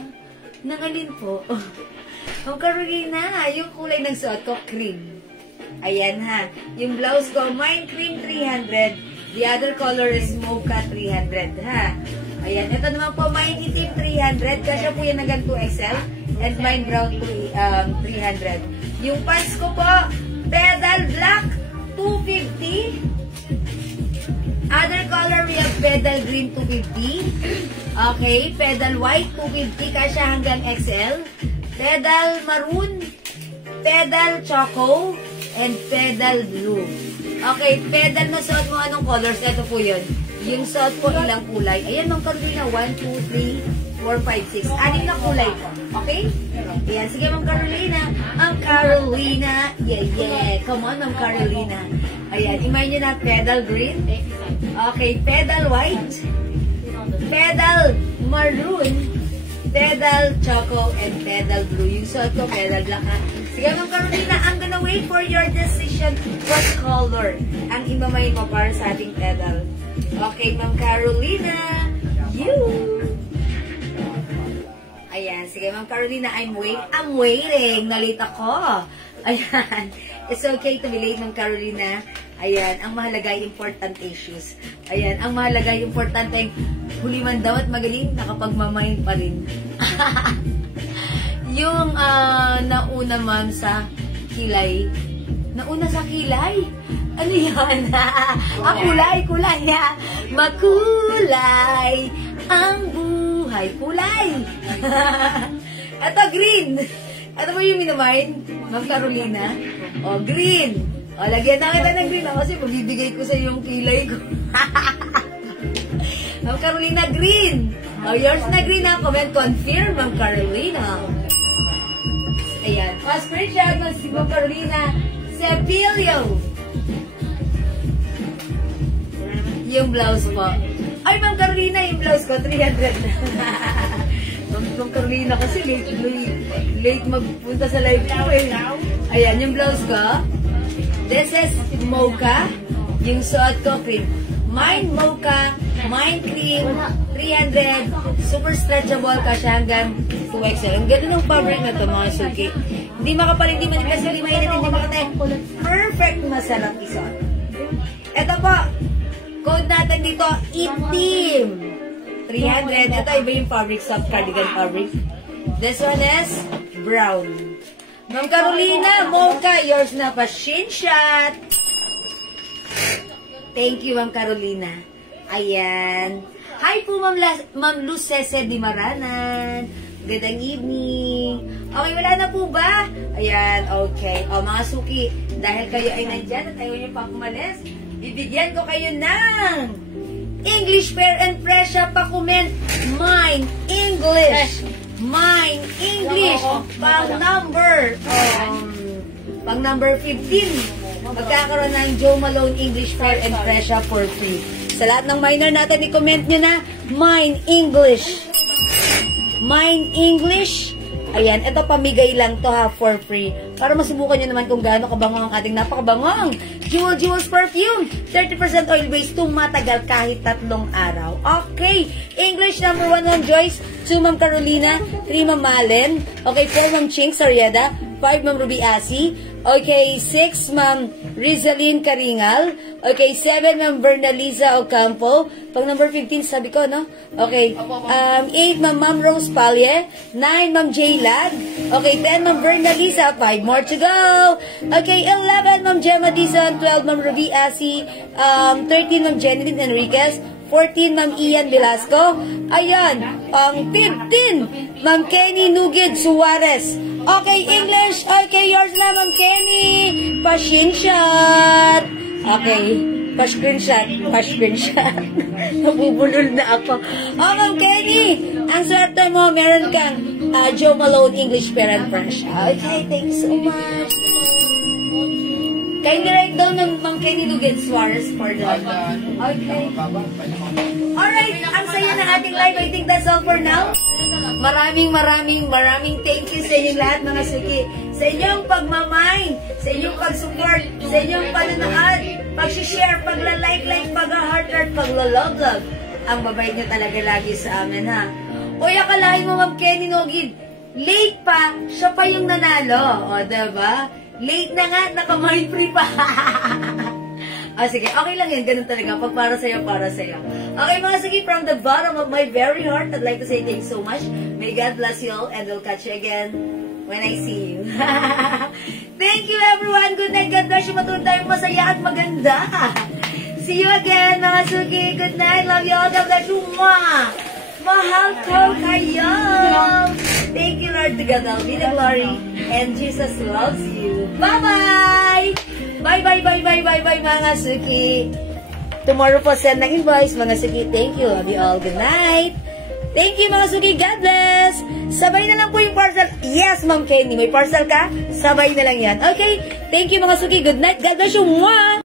Nangalin po? Ma'am Carolina, yung kulay ng suot ko, cream. Ayan ha. Yung blouse ko, mine cream 300. The other color is mocha 300 ha. Ayan. Ito naman po, mine itim 300. Kasya po yan hanggang 2XL. And mine brown 300. Yung pants ko po, pedal black 250. Other color, we have pedal green 250. Okay. Pedal white 250. Kasya hanggang XL. Pedal maroon. Pedal choco. And pedal blue. Okay, pedal na suot mo anong colors? Ito po yun. Yung suot po ilang kulay. Ayan, Ma'am Carolina. 1, 2, 3, 4, 5, 6. 6 na kulay po. Okay? Ayan, sige Ma'am Carolina. Ma'am Carolina. Yeah, yeah. Come on, Ma'am Carolina. Ayan, imagine nyo na pedal green. Okay, pedal white. Pedal maroon. Pedal choco and pedal blue. Yung suot ko, pedal black ha. Sige, Ma'am Carolina, I'm gonna wait for your decision what color ang imamayin mo para sa ating pedal. Okay, Ma'am Carolina. You. Ayan, sige, Ma'am Carolina, I'm waiting. Nalate ako. Ayan. It's okay to be late, Ma'am Carolina. Ayan, ang mahalaga ay important issues. Ayan, ang mahalaga ay importante huli man daw at magaling, nakapagmamayin pa rin. Yung nauna ma'am sa kilay. Nauna sa kilay? Ano yan? Kulay ya. Makulay ang buhay. Kulay. Ito green. Ito ba yung minamain? Ma'am Carolina? O, green. O, lagyan na kita ng green. Kasi pabibigay ko sa yung kilay ko. Ma'am Carolina, green. O, yours na green ha. Comment confirm, Ma'am Carolina. Ayan. Screenshot ng si Ma'am Carolina Sepilio. Yung blouse po. Ay, Ma'am Carolina, yung blouse ko, 300 na. Ma'am Carolina kasi late magpunta sa live ko eh. Ayan, yung blouse ko. This is mocha. Yung suot ko, cream. Mine mocha, mine cream, 300, super stretchable kasi hanggang 2XL. Ang ganda ng fabric na to mga suki. Hindi makapal, hindi manipis, hindi mainit, hindi makatay. Perfect, masarap isuot. Ito po, code natin dito, itim. 300. Ito iba yung fabric, soft cardigan fabric. This one is brown. Ma'am Carolina, mocha, yours na pa, shin shot. Thank you, Ma'am Carolina. Ayan. Hi po, Ma'am Lucese Di Maranan. Good evening. Okay, wala na po ba? Ayan, okay. O, mga suki, dahil kayo ay nandyan at ayaw niyo pa umalis, bibigyan ko kayo ng English Fair and Presya pa-comment. Mine English. Mine English. Pang number 15. Magkakaroon ng Joe Malone English Fair and Presya for free. Sa lahat ng minor natin, i-comment nyo na, Mine English. Mine English. Ayan, ito pamigay lang to ha, for free. Para masubukan nyo naman kung gaano kabango ang ating napakabangong Jewels Perfume. 30% oil base, tumatagal kahit 3 araw. Okay, English number 1, Ma'am Joyce. 2, Ma'am Carolina. 3, Ma'am Malen. Okay, 4, Ma'am Ching Sariada. 5, Ma'am Ruby Asi. Okay, 6, Ma'am Rizalyn Karingal. Okay, 7, Ma'am Bernaliza Ocampo. Pag number 15, sabi ko, no? Okay, 8, Ma'am Rose Palye. 9, Ma'am J. Lad. Okay, 10, Ma'am Bernaliza. 5 more to go. Okay, 11, Ma'am Gemma Dizon. 12, Ma'am Ruby Asi. 13, Ma'am Jenny Enriquez. 14, Ma'am Ian Velasco. Ayan, 15, Ma'am Kenny Nugid Suarez. Okay, English. Okay, yours na, Ma'am Kenny. Pa-screenshot. Okay, pa-screenshot. Pa-screenshot. Nabubulol na ako. Oh, Ma'am Kenny, ang swerte mo, meron kang Joe Malone English Fair and Presya. Okay, thanks so much. Kindly write down ng Ma'am Kenny Dugan Suarez for the... Okay. Alright, ang saya ng ating live. I think that's all for now. Maraming thank you sa inyong lahat mga suki. Sa inyong pagmamine, sa inyong pag-support, sa inyong panonood, pag-share, pagla-like, pag-heart, pagla-love. Ang babait nyo talaga lagi sa amin, ha? Uy, akalain mo, Ma'am Kenny Nogid, late pa, siya pa yung nanalo. O, diba? Late na nga, naka-mind free pa. Sige, okay lang yun. Ganun talaga. Pag para sa'yo, para sa'yo. Okay, mga sige, from the bottom of my very heart, I'd like to say thanks so much. May God bless you all, and we'll catch you again when I see you. Thank you, everyone. Good night. God bless you. Matuloy tayong masaya at maganda. See you again, mga suki. Good night. Love you all. God bless you. Mwah! Mahal ko kayo. Thank you, Lord. To God all be the glory. And Jesus loves you. Bye-bye! Bye, mga suki. Tomorrow po send ng invoice, mga suki. Thank you. Love you all. Good night. Thank you, mga suki. God bless. Sabay na lang po yung parcel. Yes, Ma'am Kenny. May parcel ka? Sabay na lang yan. Okay. Thank you, mga suki. Good night. God bless you. Mwah!